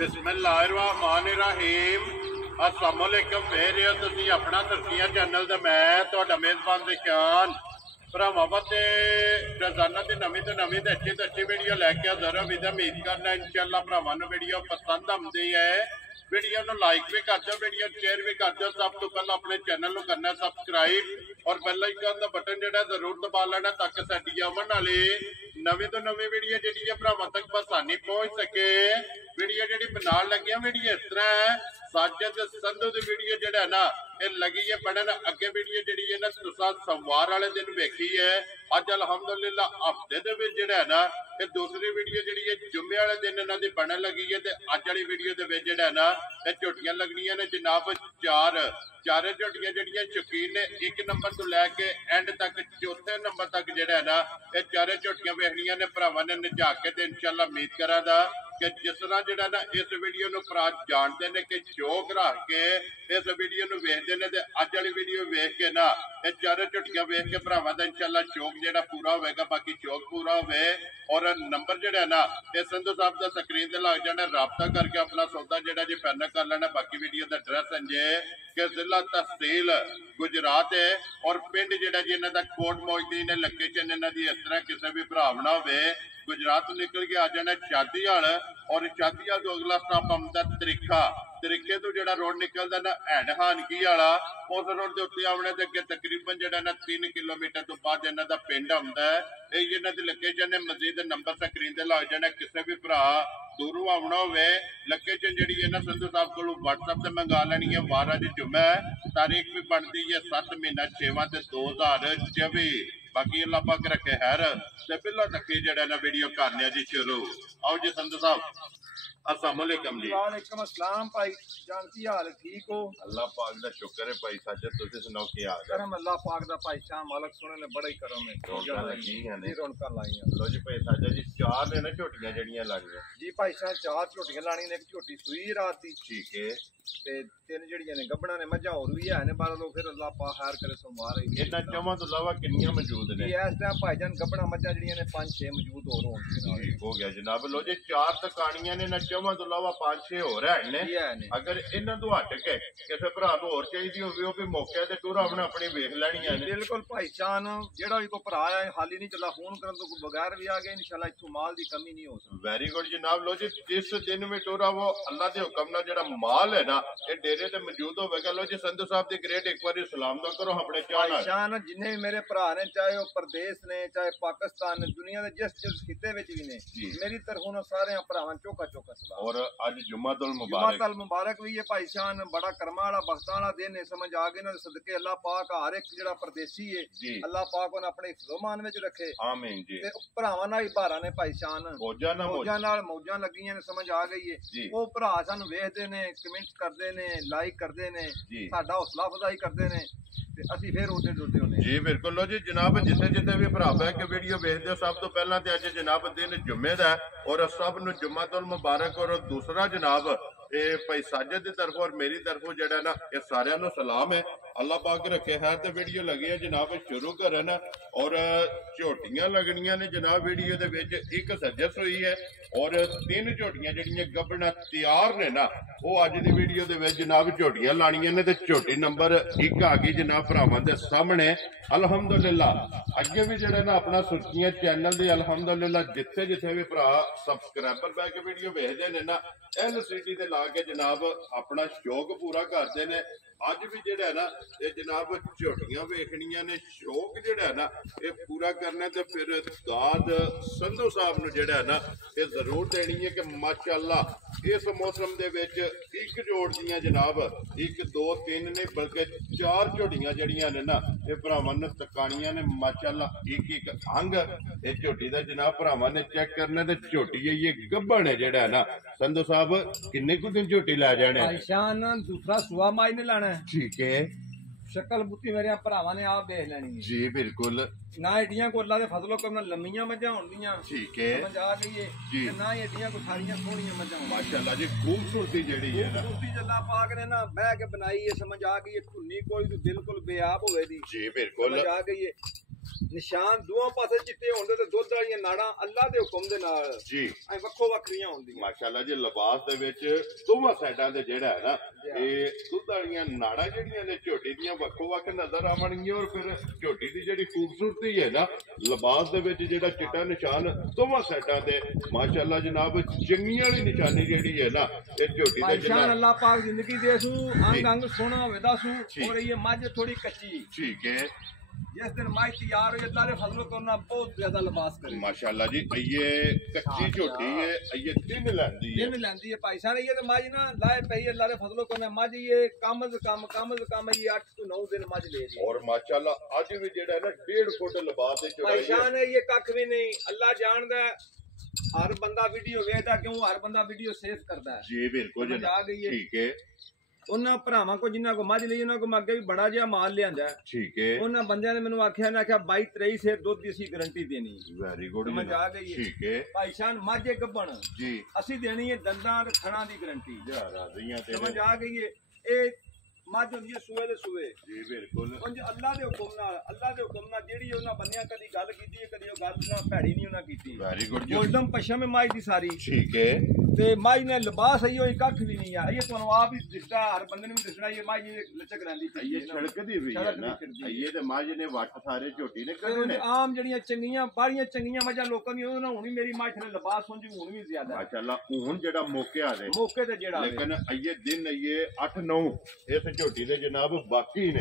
बिस्मिल्लाहिर्रहमानिर्रहीम अस्सलाम वालेकुम मेरे हो तुसी अपना तरक्कियां चैनल ते मैं तुहाडा मेज़बान ज़िशान भरावां बंदे रोज़ाना दी नवीं तो अच्छी वीडियो लैके हाज़र हो। उम्मीद करना इंशाअल्लाह भरावां नूं वीडियो पसंद आउंदी है। वीडियो नूं लाइक भी कर दो, वीडियो शेयर भी कर दो। सब तो पहले अपने चैनल नूं करना सबसक्राइब और बेल आइकन दा बटन जिहड़ा जरूर दबा लेना ताकि साडी आवन वाली नवीं तो नवीं वीडियो जिहड़ी है भरावां तक बसानी पहुंच सके। वीडियो जिहड़ी बनाउण लगे वीडियो इस तरह है, साजिद संधू की वीडियो जिहड़ा ना ये लगी है बनन। अगे वीडियो जिहड़ी है ना तुसां सोमवार वाले दिन वेखी है। अज अलहमदुलिल्लाह हफ्ते दे विच जिहड़ा है ना ये दूसरी वीडियो जिहड़ी है जुम्मे वाले दिन इन्हां दी बनन लगी है। ते अज वाली वीडियो दे विच जिहड़ा है ना ये झोटियां लगनियां ने जनाब चारे झोटियां जिहड़ियां शौकीन ने एक नंबर तो लैके एंड तक चौथे नंबर तक जिहड़ा है ना ये चारे झोटियां वेखनियां ने भरावां ने निजा के। ते इंशाअल्लाह उम्मीद करांगा कि जिस तरह जिहड़ा ना इस वीडियो नूं भरा जानते हैं कि शौक रख के इस वीडियो नूं वेखदे ने ते अज वाली वीडियो वेख के ना ये चारे झुटियां वेख के भरावां दा इंशाअल्लाह शौक जिहड़ा पूरा होवेगा। बाकी शौक पूरा होवे और नंबर जिहड़ा ना ये संधू साहब दा स्क्रीन ते लग जाना, राबता करके अपना सौदा जिहड़ा जी फाइनल कर लेना। बाकी वीडियो दा एड्रैस संजे कि जिला तहसील गुजरात है और पिंड जिहड़ा जी इन्हां दा कोट मोहद्दीन है। लोकेशन इन्हां दी इस तरह किसी भी भरा ना होवे गुजरात निकल के आ जाना शादीहाल और शादीहाल तो अगला स्टॉप आउंदा तरीके तो जो रोड निकलता ना हैंड हानकी वाला उस रोड के उत्ते आने के अगे तकरीबन जो ना 3 किलोमीटर तो बाद इन्हों का पिंड आता है। ये इन्हों की लोकेशन है। मजीद नंबर स्क्रीन से लग जाना, किसी भी भरा दूरों आना हो लोकेशन जी है ना संधू साहब को व्हाट्सएप से मंगा लेनी है। वार अज जुम्मा है, तारीख भी बनती है 7 महीना 6वां 2024। बाकी अल्लाह पाक रखे खैर ते बिल्ला तक जड़ा ना वीडियो करने जी शुरू। आओ जी संधू साहब अस्सलाम वालेकुम जी। वालेकुम अस्सलाम भाई जान की हाल ठीक हो? अल्लाह पाक दा शुक्र है भाई साजिद, तुसी सुनाओ की हाल है? करम अल्लाह पाक दा भाई शाह मालिक सोने ने बड़ा ही करम है। रौनकां लगियां ने, रौनकां लाईयां। लो जी भाई साजिद जी चार ने ना झोटियां जड़ियां लाणियां जी भाई शाह, चार झोटियां लाणी ने, एक झोटी सुई रात दी ठीक है ते तीन जड़ियां ने गब्बना ने, मझां और भी है ने। बार लो फिर अल्लाह पाक खैर करे सोमवार है। इन्हां चौवां तो इलावा कितनियां मौजूद ने? जी इस टाइम भाईजान गब्बना मझां जड़ियां ने 5-6 मौजूद और होणगे। ठीक हो गया जनाब। लो जी चार तकाणियां ने, इन्हां चौवां तो इलावा 5-6 होर है ने। अगर इन्हां तो हट के किसी भरा नूं होर चाहिदी होवे ओ भी मौके ते टूर अपना अपनी वेख लैणियां ने। बिल्कुल भाई जान, जेड़ा भी कोई भरा है हाली नहीं चला फोन करन तो बगैर भी आ गए इंशाल्लाह इत्थों माल दी कमी नहीं हो सकती। वेरी गुड जनाब। लो जी जिस दिन में टूरा वो अल्लाह के हुक्म नाल जेड़ा माल है ना ये डेरे ते मौजूद होवेगा। लो जी संधू साहब दी ग्रेट एक बार सलाम दो करो अपने चाहना जिन्ने भी मेरे भरा ने, चाहे वो प्रदेश ने चाहे पाकिस्तान ने, दुनिया के जिस खिते विच भी ने, मेरी तरफों ना सारे भरावां चौका सलाम। और आज जुम्मातुल मुबारक भी है भाई शान, बड़ा कर्मा वाला बख्तां वाला दिन है। समझ आ गए ना सदके अल्लाह पाक हर एक जेड़ा परदेसी है अल्लाह पाक उन्हें अपने हिफ्ज़ो-मान विच रखे आमीन जी। ते भरावां नाल ही भारा ने भाई शान, मौजां नाल मौजां लगियां ने। समझ आ गई है वो भरा सानू वेखदे ने, कमेंट करदे ने, लाइक करदे ने, साडा हौसला अफजाई करदे ने ते असीं फिर उठे जुड़दे होने जी। बिल्कुल। लो जी जनाब जिथे जिथे भी भरा है कि वीडियो वेखदे हो सब तो पहला ते अज जनाब दिन जुम्मे दा और सब नूं जुम्मातुल मुबारक। और दूसरा जनाब ये भाई साजिद की तरफों और मेरी तरफों जड़ा ना ये सारियां नूं सलाम है। अल्लाह पाक रखे खैर। ते वीडियो लगी है जनाब शुरू करन और झोटियां लगनियां ने जनाब। वीडियो दे विच एक सजस हुई है और 3 झोटियां जड़ियां गब्बना तैयार ने ना वो अज दी वीडियो दे विच जनाब झोटियां लाणियां ने। ते झोटी नंबर 1 आ गई जनाब भरावां दे सामने अलहमदुलिल्लाह। अगे भी जड़ा ना अपना सुर्खियां चैनल दी अलहमदुलिल्लाह जिथे जिथे भी भरा सबसक्राइबर पै के वीडियो वेखदे ने ना LCD ते ला के जनाब अपना शौक पूरा करते हैं। अज भी जिहड़ा है ना ये जनाब झोटियां वेखनियां ने, शौक जिहड़ा है ना ये पूरा करना ते फिर दाद संधू साहब नूं जिहड़ा है ना ये जरूर देनी है कि माशाअल्लाह इस मौसम दे विच एक जोड़ दियां जनाब 1 2 3 ने बल्कि 4 झोटियां जड़ियां ने ना ये भरावां ने तकाणियां ने माशाअल्लाह। एक अंग ये झोटी दा जनाब भरावां ने चेक करना ते झोटी ये गब्बण है जिहड़ा है ना संधू साहब किन्ने कुछ दिन झोटी लै जाने? आयशान दूसरा सुआ माई ने लाना है ठीक है। शक्ल बुत्ती मेरे भरावां ने आप देख लेनी है जी। बिल्कुल। ना एडियां को अल्लाह दे फजलो करना लम्मियां मझां होंदियां ठीक है समझ आ गई है जी। ना एडियां को सारियां सोहणियां मझां माशाअल्लाह जी। खूबसूरती जेड़ी है ना खूबसूरती अल्लाह पाक ने ना बह के बनाई है। समझ आ गई है धुन्नी कोई तो बिल्कुल बेआब होवे दी जी। बिल्कुल समझ आ गई है। ਨਿਸ਼ਾਨ ਦੋਵਾਂ ਪਾਸੇ ਚਿੱਟੇ ਹੁੰਦੇ ਤੇ ਦੁੱਧ ਵਾਲੀਆਂ ਨਾੜਾਂ ਅੱਲਾ ਦੇ ਹੁਕਮ ਦੇ ਨਾਲ ਜੀ ਐ ਵੱਖੋ ਵੱਖਰੀਆਂ ਹੁੰਦੀਆਂ। ਮਾਸ਼ਾਅੱਲਾ ਜੀ ਲਿਬਾਸ ਦੇ ਵਿੱਚ ਦੋਵਾਂ ਸਾਈਡਾਂ ਤੇ ਜਿਹੜਾ ਹੈ ਨਾ ਇਹ ਦੁੱਧ ਵਾਲੀਆਂ ਨਾੜਾਂ ਜਿਹੜੀਆਂ ਨੇ ਝੋਟੀ ਦੀਆਂ ਵੱਖੋ ਵੱਖ ਨਜ਼ਰ ਆਵਣਗੀਆਂ ਔਰ ਫਿਰ ਝੋਟੀ ਦੀ ਜਿਹੜੀ ਖੂਬਸੂਰਤੀ ਹੈ ਨਾ ਲਿਬਾਸ ਦੇ ਵਿੱਚ ਜਿਹੜਾ ਚਿੱਟਾ ਨਿਸ਼ਾਨ ਦੋਵਾਂ ਸਾਈਡਾਂ ਤੇ ਮਾਸ਼ਾਅੱਲਾ ਜਨਾਬ ਚੰਗੀਆਂ ਵਾਲੀ ਨਿਸ਼ਾਨੀ ਜਿਹੜੀ ਹੈ ਨਾ ਇਹ ਝੋਟੀ ਦਾ ਜਨਾਬ ਅੱਲਾ ਪਾਕ ਜ਼ਿੰਦਗੀ ਦੇ ਸੂ ਅੰਗ ਅੰਗ ਸੋਹਣਾ ਹੋਵੇ ਦਾ ਸੂ ਔਰ ਇਹ ਮੱਝ ਥੋੜੀ ਕੱਚੀ ਠੀਕ है जिस दिन माई तैयार हो अल्लाह रे फजल करना बहुत ज्यादा लिबास करे माशाअल्लाह जी ये कच्ची झोटी है ये दिन लैंदी है भाई साहब ये तो मज ना लाए पई अल्लाह रे फजल करना मज ये कम से कम ये 8 से 9 दिन मज ले रही और माशाअल्लाह आज भी जेड़ा है ना 1.5 फुट लिबास है भाई शान है ये कख भी नहीं अल्लाह जानदा हर बंदा वीडियो वेखदा क्यों हर बंदा वीडियो सेव करदा है जी बिल्कुल ठीक है ਉਹਨਾਂ ਭਰਾਵਾਂ ਕੋ ਜਿਨ੍ਹਾਂ ਕੋ ਮੱਝ ਲਈ ਉਹਨਾਂ ਕੋ ਅੱਗੇ ਵੀ ਬੜਾ ਜਿਹਾ ਮਾਲ ਲਿਆਂਦਾ ਠੀਕ ਹੈ ਉਹਨਾਂ ਬੰਦਿਆਂ ਨੇ ਮੈਨੂੰ ਆਖਿਆ 22-23 ਸੇ ਦੁੱਧ ਦੀ ਅਸੀਂ ਗਾਰੰਟੀ ਦੇਣੀ ਵੈਰੀ ਗੁੱਡ ਸਮਝ ਆ ਗਈ ਠੀਕ ਹੈ ਭਾਈ ਸ਼ਾਨ ਮੱਝ ਇੱਕ ਬਣ ਜੀ ਅਸੀਂ ਦੇਣੀ ਹੈ ਦੰਦਾਂ ਤੇ ਥਣਾਂ ਦੀ ਗਾਰੰਟੀ ਰਾਜ਼ੀਆਂ ਤੇ ਸਮਝ ਆ ਗਈ ਹੈ ਇਹ ਮੱਝ ਹੁੰਦੀ ਹੈ ਸੂਏ ਦੇ ਸੂਏ ਜੀ ਬਿਲਕੁਲ ਉਂਝ ਅੱਲਾ ਦੇ ਹੁਕਮ ਨਾਲ ਜਿਹੜੀ ਉਹਨਾਂ ਬੰਦਿਆਂ ਕਦੀ ਗੱਲ ਕੀਤੀ ਹੈ ਕਦੀ ਉਹ ਗੱਲ ਨਾ ਭੈੜੀ ਨਹੀਂ ਉਹਨਾਂ ਕੀਤੀ ਵੈਰੀ ਗੁੱਡ ਜੀ ਗੋਲਡਨ ਪਸ਼ਮ ਹੈ ਮੱਝ ਦੀ ਸਾਰੀ ਠੀਕ ਹੈ ਤੇ ਮੱਝ ਨੇ ਲਿਬਾਸ ਆਈ ਹੋਈ ਕੱਖ ਵੀ ਨਹੀਂ ਆ ਇਹ ਤੁਹਾਨੂੰ ਆਪ ਹੀ ਦਿਸਦਾ ਹਰ ਬੰਦੇ ਨੂੰ ਵੀ ਦਿਸਣਾ ਇਹ ਮੱਝ ਲਚਕ ਰਹਿੰਦੀ ਪਈ ਇਹ ਛੜਕਦੀ ਵੀ ਹੈ ਨਾ ਇਹ ਤੇ ਮੱਝ ਨੇ ਵੱਟ ਸਾਰੇ ਝੋਟੀ ਨੇ ਕੱਢਣੇ ਆਮ ਜਿਹੜੀਆਂ ਚੰਗੀਆਂ ਬਾਹਲੀਆਂ ਚੰਗੀਆਂ ਮੱਝਾਂ ਲੋਕਾਂ ਦੀਆਂ ਉਹਨਾਂ ਹੁਣ ਵੀ ਮੇਰੀ ਮੱਝ ਨੇ ਲਿਬਾਸ ਹੁੰਦੀ ਹੁਣ ਵੀ ਜ਼ਿਆਦਾ ਮਾਸ਼ਾਅੱਲਾ ਹੁਣ ਜਿਹੜਾ ਮੌਕੇ ਆ ਰਹੇ ਮੌਕੇ ਤੇ ਜਿਹੜਾ ਲੇਕਿਨ ਇਹ ਦਿਨ ਇਹ 8-9 ਇਸ ਝੋਟੀ ਦੇ ਜਨਾਬ ਬਾਕੀ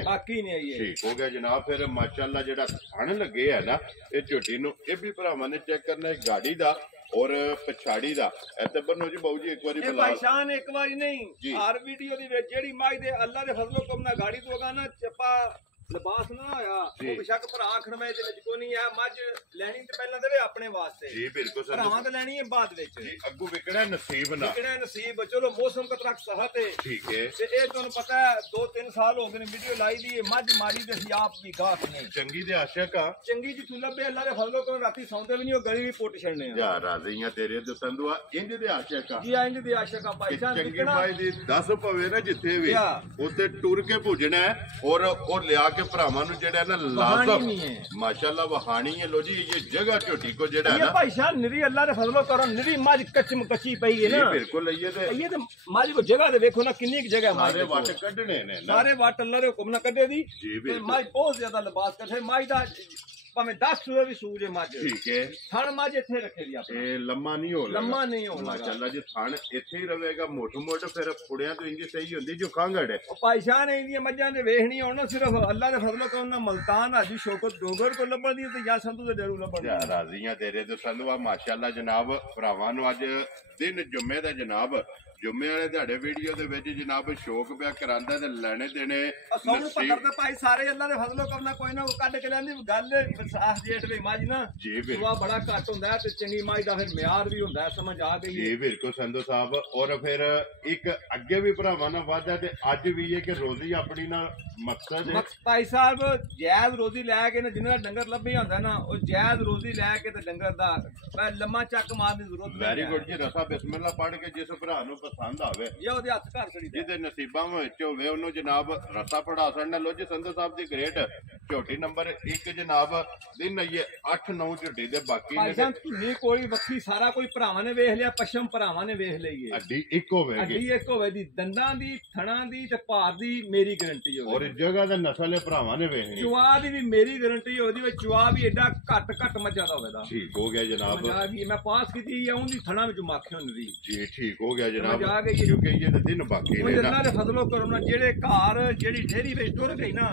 ਨੇ ਇਹ ਠੀਕ ਹੋ ਗਿਆ ਜਨਾਬ ਫਿਰ ਮਾਸ਼ਾਅੱਲਾ ਜਿਹੜਾ ਥਣ ਲੱਗੇ ਆ ਨਾ ਇਹ ਝੋਟੀ ਨੂੰ ਇਹ ਵੀ ਭਰਾਵਾਂ ਨੇ ਚੈੱਕ ਕਰਨਾ ਹੈ ਗਾੜੀ ਦਾ और पछाड़ी दा ऐसे बनो जी बाबू जी एक बारी बुला भाई शान एक बारी नहीं हर वीडियो दी विच जेड़ी माई दे अल्लाह दे फजलो कम ना गाड़ी तो ना चपा लिबास ना होया वो बेशक भरा आखण में दे विच कोई नहीं है मज लेनी ते पहला देवे अपने वास्ते जी बिल्कुल सर भरावां ते लेनी है बाद विच जी अग्गू विकड़ा नसीब ना विकड़ा नसीब चलो मौसम का तरक सहत है ठीक है ते ए तुहानू पता है 2-3 साल हो गए ने वीडियो लाई दी है मज मारी ते सी आप भी गाख नहीं चंगी दे आशिक आ चंगी जी तू लबे अल्लाह दे फजलो कम राती सौंदे भी नहीं ओ गली भी पोट छड़ने या राज़ियां तेरे ते संदुआ इंज दे आशिक आ जी इंज दे आशिक आ भाई जान चंगी माई दी 10 पवे ना जिथे भी उते टुर के भुजना है और ओ लिया के भरावां नु जेड़ा ना लाजम माशाअल्लाह वहानी है लो जी ये जगह झोटी को जेड़ा है ना भाई शान निरी अल्लाह दे फजलो करम निरी मज कच्ची पई है ना बिल्कुल ये ते मज को जगह दे देखो ना कितनी जगह सारे वाट कढने ने सारे वाट अल्लाह दे हुक्म ना कढे दी मज बहुत ज्यादा लिबास करथे मज दा भाਵੇਂ 10 सूए भी सूजे मज ठीक है थण मज इथे रखे दी आपने ए लम्मा नहीं हो माशाअल्लाह जी थण इथे ही रहेगा मोट फिर पुड़ियां तो इंज सही होंदी जो खांगड़ है भाई शान इंदियां मज्जां दे वेखनी होण सिर्फ अल्लाह दे फजलो को ना मुल्तान हाजी शौकत डोगर को लबण दी ते या संतू दे डेरू लबण दी राज़ियां तेरे तो संधवा माशाअल्लाह जनाब भरावां नु अज दिन जुम्मे दा जनाब जुम्मे वाले दिहाड़े वीडियो दे विच जनाब शौक पिया करांदा ते लेने देने सोनू पत्थर ते भाई सारे अल्लाह दे फजलो करना कोई ना कढ के लैंदी गल विसाख जेठ दी मज ना जी सुआ बड़ा घट हुंदा है ते चंगी मज दा फिर म्यार भी हुंदा है समझ आ गई जी बिल्कुल संधू साहब और फिर एक अगे भी भरावां नाल वादा ते अज भी है कि रोजी अपनी ना मकसद है भाई साहब जायज रोजी लैके ना जिन्ना डंगर लब्भी हुंदा ना ओ जायज रोजी लैके ते डंगर दा लम्मा चक मारने दी जरूरत वेरी गुड जी रसा बिस्मिल्लाह पढ़ के जिस भरा नु पसंद आवे या ओदे हत्थ घर छड़ी जिदे नसीबां विच होवे ओनु जनाब रसा पढ़ा छड़ना लो जी संधू साहब दी ग्रेट झोटी नंबर 1 जनाब दिन ये 8-9 झोटी दे बाकी ने धुनी कोई वक्खी सारा कोई भरावां ने वेख लिया पशम भरावां ने वेख लई है हड्डी एक होवेगी हड्डी एक होवे दी दंदां दी थणां दी ते भार दी मेरी गारंटी होवे और जगह दा नस्ल है भरावां ने वेखनी चुआ दी भी मेरी गारंटी होदी वे चुआ भी एडा घट मजा दा होवेदा ठीक हो गया जनाब मैं पास कीती है उंदी थणां विच माखी हुंदी जी ठीक हो गया जनाब आ गई क्योंकि ये तो दिन बाकी ने अल्लाह दे फजलो करम ना जेड़े घर जेड़ी ढेरी विच टुर गई ना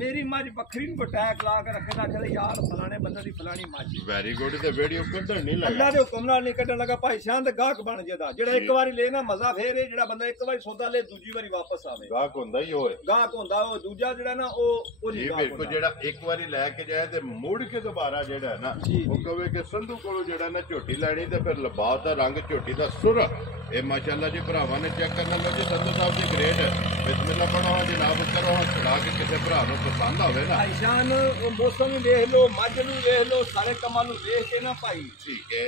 मेरी मज बकरी नु अटैक ला के रखे ना चले यार फलाने बंदे दी फलानी मज वेरी गुड ते वीडियो कढण नहीं लगा अल्लाह दे हुक्म नाल नहीं कढण लगा भाई शान ते गाहक बन जेदा जेड़ा एक बारी ले ना मजा फेर है जेड़ा बंदा एक बारी सौदा ले दूजी बारी वापस आवे गाहक हुंदा ही होए गाहक हुंदा ओ दूजा जेड़ा ना ओ नहीं गाहक बिल्कुल जेड़ा एक बारी लेके जाए ते मुड़ के दोबारा जेड़ा है ना ओ कहे कि संधू कोलो जेड़ा ना झोटी लेनी ते फिर लिबास दा रंग झोटी दा सुर ए माशाअल्लाह जी भरावां ने चेक करना लो जी संधू साहब दी ग्रेट बिस्मिल्लाह पढ़ो जनाब करो छड़ा के किसे भरा नु पसंद आवे ना भाईजान मौसम भी देख लो मज भी देख लो सारे कमां नु देख के ना भाई ठीक है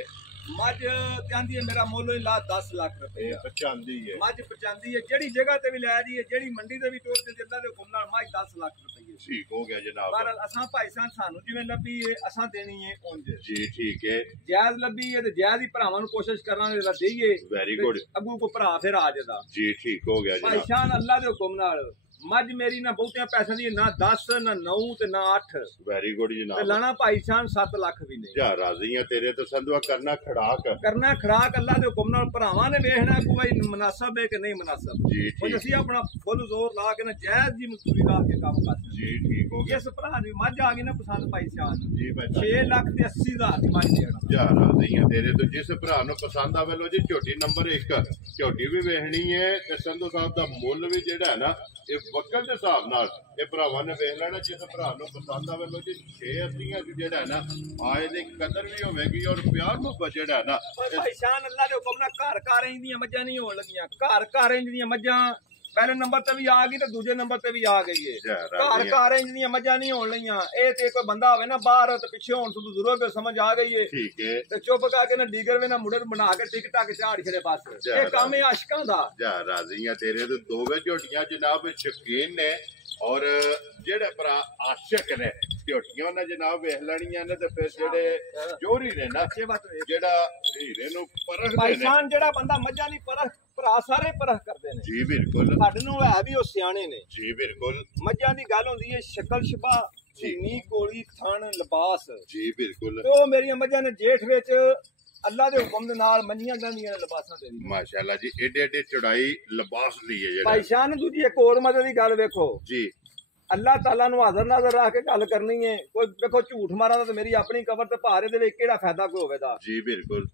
ਮੱਝ ਕਹਿੰਦੀ ਹੈ ਮੇਰਾ ਮੁੱਲ ਹੀ ਲਾ 10 ਲੱਖ ਰੁਪਏ ਪਛਾਂਦੀ ਹੈ ਮੱਝ ਪਚਾਂਦੀ ਹੈ ਜਿਹੜੀ ਜਗ੍ਹਾ ਤੇ ਵੀ ਲੈ ਜਾਈਏ ਜਿਹੜੀ ਮੰਡੀ ਤੇ ਵੀ ਟੋਰ ਤੇ ਜਿੱਦਾਂ ਦੇ ਹੁਕਮ ਨਾਲ ਮੱਝ 10 ਲੱਖ ਰੁਪਏ ਠੀਕ ਹੋ ਗਿਆ ਜਨਾਬ ਪਰ ਅਸਾਂ ਭਾਈ ਸਾਹਿਬ ਸਾਨੂੰ ਜਿਵੇਂ ਲੱਭੀ ਹੈ ਅਸਾਂ ਦੇਣੀ ਹੈ ਉਂਝ ਜੀ ਠੀਕ ਹੈ ਜਾਇਜ਼ ਲੱਭੀ ਹੈ ਤੇ ਜਾਇਜ਼ ਹੀ ਭਰਾਵਾਂ ਨੂੰ ਕੋਸ਼ਿਸ਼ ਕਰਾਂਗੇ ਤਾਂ ਦੇਈਏ ਵੈਰੀ ਗੁੱਡ ਅੱਗੂ ਕੋ ਭਰਾ ਫਿਰ ਆ ਜਾਂਦਾ ਜੀ ਠੀਕ ਹੋ ਗਿਆ ਭਾਈ ਜਨਾਬ ਸਾਹਿਬ ਅੱਲਾ ਦੇ ਹੁਕਮ ਨਾਲ ਮੱਝ ਮੇਰੀ ਨਾ ਬਹੁਤਿਆਂ ਪੈਸਿਆਂ ਦੀ ਨਾ 10 ਨਾ 9 ਤੇ ਨਾ 8 ਵੈਰੀ ਗੁੱਡ ਤੇ ਜਨਾਬ ਲਾਣਾ ਭਾਈ ਸਾਹਿਬ 7 ਲੱਖ ਵੀ ਨਹੀਂ ਜਾ ਰਾਜ਼ੀ ਆ ਤੇਰੇ ਤੋਂ ਸੰਧਵਾ ਕਰਨਾ ਖੜਾਕ ਕਰਨਾ ਖੜਾਕ ਅੱਲਾ ਦੇ ਹੁਕਮ ਨਾਲ ਭਰਾਵਾਂ ਨੇ ਵੇਖਣਾ ਕੋਈ ਮੁਨਾਸਬ ਹੈ ਕਿ ਨਹੀਂ ਮੁਨਾਸਬ ਜੀ ਹੁਣ ਠੀਕ ਅਸੀਂ ਆਪਣਾ ਫੁੱਲ ਜ਼ੋਰ ਲਾ ਕੇ ਨਾ ਜਾਇਜ਼ ਜੀ ਮਜ਼ਦੂਰੀ ਲਾ ਕੇ ਕੰਮ ਕਰਦੇ ਜੀ ਠੀਕ ਹੋ ਗਿਆ ਇਸ ਭਰਾ ਦੀ ਮੱਝ ਆ ਗਈ ਨਾ ਪਸੰਦ ਭਾਈ ਸਾਹਿਬ ਜੀ ਭਾਈ 6 ਲੱਖ ਤੇ 80 ਹਜ਼ਾਰ ਦੀ ਮੱਝ ਦੇਣਾ ਜਾ ਰਾਜ਼ੀ ਆ ਤੇਰੇ ਤੋਂ ਜਿਸ ਭਰਾ ਨੂੰ ਪਸੰਦ ਆਵੇ ਲੋ ਜੀ ਝੋਟੀ ਨੰਬਰ 1 ਝੋਟੀ ਵੀ ਵੇਖਣੀ ਹੈ ਤੇ ਸੰਧੂ ਸਾਹਿਬ ਦਾ ਮੁੱਲ ਵੀ ਜਿਹੜਾ ਹੈ ਨਾ ਇਹ ਵਕਲ ਦੇ ਹਿਸਾਬ ਨਾਲ ਇਹ ਭਰਾਵਾਂ ਨੇ ਵੇਖ ਲੈਣਾ ਜਿਸ ਭਰਾ ਨੂੰ ਪਸੰਦ ਆਵੇ ਲੋ ਜੀ 6 ਜਿਹੜਾ ਹੈ ਨਾ ਆਏ ਦੀ ਕਦਰ ਵੀ ਹੋਵੇਗੀ ਔਰ ਪਿਆਰ ਮੁਹੱਬਤ ਜਿਹੜਾ ਹੈ ਨਾ ਭਾਈ ਸਾਹਿਬ ਅੱਲਾ ਦੇ ਹੁਕਮ ਨਾਲ ਘਰ ਘਰ ਇੰਦੀਆਂ ਮੱਝਾਂ ਨਹੀਂ ਹੋਣ ਲੱਗੀਆਂ ਘਰ ਘਰ ਇੰਦੀਆਂ ਮੱਝਾਂ ਪਹਿਲੇ ਨੰਬਰ ਤੇ ਵੀ ਆ ਗਈ ਤੇ ਦੂਜੇ ਨੰਬਰ ਤੇ ਵੀ ਆ ਗਈ ਏ ਘਰ ਘਰ ਇੰਦੀਆਂ ਮੱਝਾਂ ਨਹੀਂ ਹੋਣ ਲਈਆਂ ਇਹ ਤੇ ਕੋਈ ਬੰਦਾ ਹੋਵੇ ਨਾ ਬਾਹਰ ਤੇ ਪਿੱਛੇ ਹੋਣ ਤੋਂ ਜ਼ਰੂਰ ਸਮਝ ਆ ਗਈ ਏ ਠੀਕ ਹੈ ਤੇ ਚੁੱਪ ਕਰਕੇ ਨਾ ਡੀਗਰ ਵੇ ਨਾ ਮੁੰਡੇ ਨੂੰ ਬਣਾ ਕੇ ਟਿਕ ਟਕ ਝਾੜ ਛੜੇ ਬਸ ਇਹ ਕੰਮ ਹੈ ਆਸ਼ਕਾਂ ਦਾ ਜਾ ਰਾਜ਼ੀ ਆ ਤੇਰੇ ਤੋਂ ਦੋਵੇਂ ਝੋਟੀਆਂ ਜਨਾਬ ਸ਼ੌਕੀਨ ਨੇ ਔਰ ਜਿਹੜੇ ਭਰਾ ਆਸ਼ਕ ਨੇ ਝੋਟੀਆਂ ਉਹਨਾਂ ਜਨਾਬ ਵੇਖ ਲੈਣੀਆਂ ਨੇ ਤੇ ਫਿਰ ਜਿਹੜੇ ਜੋਰੀ ਨੇ ਨਾ ਜਿਹੜਾ ਹੀਰੇ ਨੂੰ ਪਰਖਦੇ ਨੇ ਭਾਈਸਾਨ ਜਿਹੜਾ ਬੰਦਾ ਮੱਝਾਂ ਦੀ ਪਰਖ ਭਰਾ ਸਾਰੇ ਪਰਖ ਕਰਦੇ ਨੇ ਜੀ ਬਿਲਕੁਲ ਸਾਡੇ ਨੂੰ ਹੈ ਵੀ ਉਹ ਸਿਆਣੇ ਨੇ ਜੀ ਬਿਲਕੁਲ ਮੱਝਾਂ ਦੀ ਗੱਲ ਹੁੰਦੀ ਹੈ ਸ਼ਕਲ ਸ਼ਬਾ ਚੀਨੀ ਕੋਲੀ ਥਣ ਲਿਬਾਸ ਜੀ ਬਿਲਕੁਲ ਤੇ ਉਹ ਮੇਰੀਆਂ ਮੱਝਾਂ ਨੇ ਜੇਠ ਵਿੱਚ ਅੱਲਾ ਦੇ ਹੁਕਮ ਦੇ ਨਾਲ ਮੰਨੀਆਂ ਜਾਂਦੀਆਂ ਨੇ ਲਿਬਾਸਾਂ ਦੇ ਮਾਸ਼ਾਅੱਲਾ ਜੀ ਏਡੇ ਏਡੇ ਚੜਾਈ ਲਿਬਾਸ ਦੀ ਹੈ ਜਿਹੜਾ ਭਾਈ ਸ਼ਾਨ ਦੂਜੀ ਇੱਕ ਹੋਰ ਮਜ਼ੇ ਦੀ ਗੱਲ ਵੇਖੋ ਜੀ ਅੱਲਾਹ ਤਾਲਾ ਨੂੰ ਹਾਜ਼ਰ ਨਾਜ਼ਰ ਰੱਖ ਕੇ ਗੱਲ ਕਰਨੀ ਹੈ ਕੋਈ ਵੇਖੋ ਝੂਠ ਮਾਰਾ ਤਾਂ ਮੇਰੀ ਆਪਣੀ ਕਬਰ ਤੇ ਭਾਰੇ ਦੇ ਵਿੱਚ ਕਿਹੜਾ ਫਾਇਦਾ ਕੋਈ ਹੋਵੇਗਾ ਜੀ ਬਿਲਕੁਲ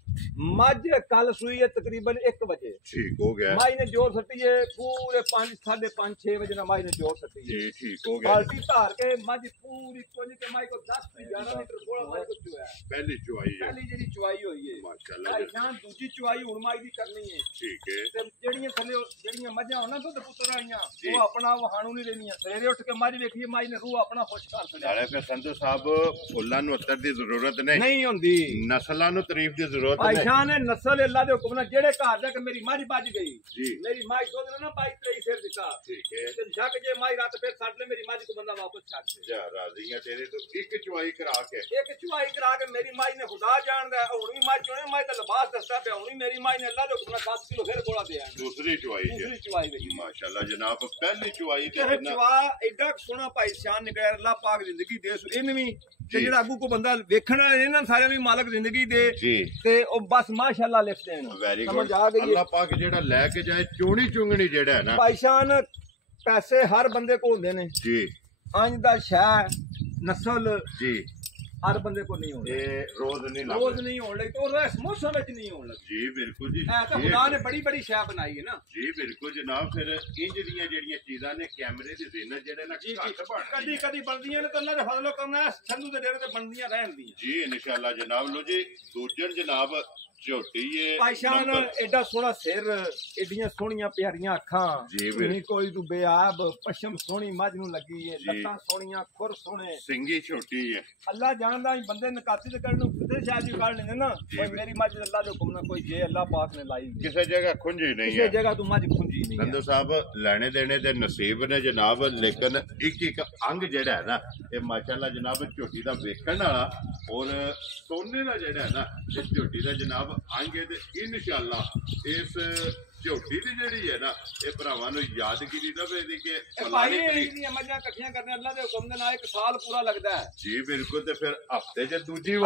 ਮੱਝ ਕੱਲ ਸੂਈ ਹੈ ਤਕਰੀਬਨ 1 ਵਜੇ ਠੀਕ ਹੋ ਗਿਆ ਮਾਈ ਨੇ ਜੋਰ ਸੱਟੀ ਹੈ ਪੂਰੇ 5 5:30 6 ਵਜੇ ਨਾਲ ਮਾਈ ਨੇ ਜੋਰ ਸੱਟੀ ਹੈ ਜੀ ਠੀਕ ਹੋ ਗਿਆ ਬਾਲਟੀ ਧਾਰ ਕੇ ਮੱਝ ਪੂਰੀ ਕੋਲੀ ਤੇ ਮਾਈ ਕੋ 10 ਤੋਂ 11 ਲੀਟਰ ਗੋਲਾ ਮਾਈ ਕੋ ਚੁਆ ਪਹਿਲੀ ਚੁਆਈ ਹੈ ਪਹਿਲੀ ਜਿਹੜੀ ਚੁਆਈ ਹੋਈ ਹੈ ਮਾਸ਼ਾਅੱਲਾ ਭਾਈ ਜਾਨ ਦੂਜੀ ਚੁਆਈ ਹੁਣ ਮਾਈ ਦੀ ਕਰਨੀ ਹੈ ਠੀਕ ਹੈ ਤੇ ਜਿਹੜੀਆਂ ਥੱਲੇ ਜਿਹੜੀਆਂ ਮੱਝਾਂ ਉਹਨਾਂ ਦੁੱਧ ਪੁੱਤਰ ਆਈਆਂ ਉਹ ਆਪਣਾ ਵਹਾਣੂ ਨਹੀਂ ਰਹਿੰਦੀਆਂ ਸਵੇਰੇ ਉੱਠ ਕੇ ਮੱਝ ਵੇਖੀਏ ਮਾਈ ਨੇ ਰੂਹ ਆਪਣਾ ਖੁਸ਼ ਕਰ ਛੱਡਿਆ ਨਾਲੇ ਫਿਰ ਸੰਧੂ ਸਾਹਿਬ ਫੁੱਲਾਂ ਨੂੰ ਉੱਤਰ ਦੀ ਜ਼ਰੂਰਤ ਨਹੀਂ ਹੁੰਦੀ ਨਸਲਾਂ ਨੂੰ ਤਾਰੀਫ ਦੀ ਜ਼ਰੂਰਤ ਭਾਈ ਨਹੀਂ ਜਾਨ ਨੇ ਨਸਲ ਅੱਲਾ ਦੇ ਹੁਕਮ ਨਾਲ ਜਿਹੜੇ ਘਰ ਜਾ ਕੇ ਮੇਰੀ ਮੱਝ ਵੱਜ ਗਈ ਜੀ ਮੇਰੀ ਮਾਈ ਦੁੱਧ ਨਾ ਪਾਈ 23 ਸਿਰ ਦਿੱਤਾ ਠੀਕ ਹੈ ਤੇ ਸ਼ੱਕ ਜੇ ਮਾਈ ਰਾਤ ਫਿਰ ਛੱਡ ਲੈ ਮੇਰੀ ਮੱਝ ਕੋ ਬੰਦਾ ਵਾਪਸ ਛੱਡ ਦੇ ਜਾ ਰਾਜ਼ੀ ਆ ਤੇਰੇ ਤੋਂ ਇੱਕ ਚੁਆਈ ਕਰਾ ਕੇ ਇੱਕ ਚੁਆਈ ਕਰਾ ਕੇ ਮੇਰੀ ਮਾਈ ਨੇ ਖੁਦਾ ਜਾਣਦਾ ਹੁਣ ਵੀ ਮਾਈ ਚੋਣੇ ਮਾਈ ਦਾ ਲਿਬਾਸ ਦੱਸਦਾ ਪਿਆ ਹੁਣ ਵੀ ਮੇਰੀ ਮਾਈ ਨੇ ਅੱਲਾ ਦੇ ਹੁਕਮ ਨਾਲ 10 ਕਿਲੋ ਫਿਰ ਗੋਲਾ ਦੇ ਆਇਆ ਦੂਸਰੀ ਚੁਆਈ ਵੇਖੀ ਮਾਸ਼ਾਅੱਲਾ ਜਨਾਬ ਪਹਿਲੀ ਚੁਆਈ ਤੇ ਤੇ ਚੁਆ ਐਡਾ ਸੋਹਣਾ ਭਾਈ ਸ਼ਾਨ ਨਿਕਲਿਆ ਅੱਲਾ ਪਾਕ ਜ਼ਿੰਦਗੀ ਦੇ ਸੋ ਇਹਨ ਵੀ ਤੇ ਜਿਹੜਾ ਅੱਗੂ ਕੋ ਬੰਦਾ ਵੇਖਣ ਵਾਲੇ ਇਹਨਾਂ ਸਾਰਿਆਂ ਨੂੰ ਮਾਲਕ ਜ਼ਿੰਦਗੀ ਦੇ ਤੇ ਉਹ ਬਸ ਮਾਸ਼ਾਅੱਲਾ ਲਿਖ ਦੇਣ ਵੈਰੀ ਗੁੱਡ ਅੱਲਾ ਪਾਕ ਜਿਹੜਾ ਲੈ ਕੇ ਜਾਏ ਚੋਣੀ ਚੁੰਗਣੀ ਜਿਹੜਾ ਹੈ ਨਾ ਭਾਈ ਸ਼ਾਨ ਪੈਸੇ ਹਰ ਬੰਦੇ ਕੋ ਹੁੰਦੇ ਨੇ ਜੀ ਅੰਜ ਦਾ ਸ਼ਹਿ ਨਸਲ ਜੀ ਹਰ ਬੰਦੇ ਕੋ ਨਹੀਂ ਹੋਣੀ ਇਹ ਰੋਜ਼ ਨਹੀਂ ਹੋਣ ਲੱਗੀ ਤੇ ਇਸ ਮੌਸਮ ਵਿੱਚ ਨਹੀਂ ਹੋਣ ਲੱਗੀ ਜੀ ਬਿਲਕੁਲ ਜੀ ਇਹ ਤਾਂ ਖੁਦਾ ਨੇ ਬੜੀ ਸ਼ੈ ਬਣਾਈ ਹੈ ਨਾ ਜੀ ਬਿਲਕੁਲ ਜਨਾਬ ਫਿਰ ਇੰਜ ਦੀਆਂ ਜਿਹੜੀਆਂ ਚੀਜ਼ਾਂ ਨੇ ਕੈਮਰੇ ਦੀ ਜ਼ੀਨਤ ਜਿਹੜੇ ਨਾ ਘੱਟ ਬਣ ਕਦੀ ਬਣਦੀਆਂ ਨੇ ਤਾਂ ਅੱਲਾ ਦੇ ਫਜ਼ਲੋਂ ਕਰਨਾ ਸੰਧੂ ਦੇ ਡੇਰੇ ਤੇ ਬਣਦੀਆਂ ਰਹਿਣ ਦੀਆਂ ਜੀ ਇਨਸ਼ਾਅੱਲਾ ਜਨਾਬ ਲੋ ਜੀ ਦੂਜਨ ਜਨਾਬ ਝੋਟੀ ਏ ਪਾਇਸ਼ਾਨ ਐਡਾ ਸੋਹਣਾ ਸਿਰ ਏਡੀਆਂ ਸੋਹਣੀਆਂ ਪਿਆਰੀਆਂ ਅੱਖਾਂ ਨਹੀਂ ਕੋਈ ਤੂੰ ਬੇਆਬ ਪਸ਼ਮ ਸੋਹਣੀ ਮੱਝ ਨੂੰ ਲੱਗੀ ਏ ਲੱਤਾਂ ਸੋਹਣੀਆਂ ਖੁਰ ਸੋਹਣੇ ਸਿੰਗੀ ਛੋਟੀ ਏ ਅੱਲਾ ਜਾਣਦਾ ਬੰਦੇ ਨਕਾਤੀ ਤੇ ਕਰਨ ਨੂੰ ਕਿਤੇ ਸ਼ਾਇਦ ਵੀ ਕੱਢ ਲੈਂਦੇ ਨਾ ਕੋਈ ਮੇਰੀ ਮੱਝ ਅੱਲਾ ਦੇ ਹੁਕਮ ਨਾਲ ਕੋਈ ਜੇ ਅੱਲਾ ਪਾਕ ਨੇ ਲਾਈ ਕਿਸੇ ਜਗ੍ਹਾ ਖੁੰਝੀ ਨਹੀਂ ਹੈ ਕਿਸੇ ਜਗ੍ਹਾ ਤੂੰ ਮੱਝ ਖੁੰਝੀ ਨਹੀਂ ਸੰਧੂ ਸਾਹਿਬ ਲੈਣੇ ਦੇਣੇ ਤੇ ਨਸੀਬ ਨੇ ਜਨਾਬ ਲੇਕਿਨ ਇੱਕ ਅੰਗ ਜਿਹੜਾ ਹੈ ਨਾ ਇਹ ਮਾਸ਼ਾਅੱਲਾ ਜਨਾਬ ਝੋਟੀ ਦਾ ਵੇਖਣ ਵਾਲਾ ਔਰ ਸੋਨੇ ਦਾ ਜਿਹੜਾ ਹੈ ਨਾ ਇਹ ਝੋਟੀ ਦਾ ਜਨਾਬ ਆਂਗੇ ਤੇ ਇਨਸ਼ਾਅੱਲਾ ਇਸ ਝੋਟੀ ਦੀ ਜਿਹੜੀ ਹੈ ਨਾ ਇਹ ਭਰਾਵਾਂ ਨੂੰ ਯਾਦਗਿਰੀ ਦਵੇ ਦੀ ਕਿ ਭਾਈ ਇਹਦੀਆਂ ਮੱਝਾਂ ਇਕੱਠੀਆਂ ਕਰਨੇ ਅੱਲਾ ਦੇ ਹੁਕਮ ਦੇ ਨਾਲ 1 ਸਾਲ ਪੂਰਾ ਲੱਗਦਾ ਹੈ ਜੀ ਬਿਲਕੁਲ ਤੇ ਫਿਰ ਹਫਤੇ 'ਚ ਦੂਜੀ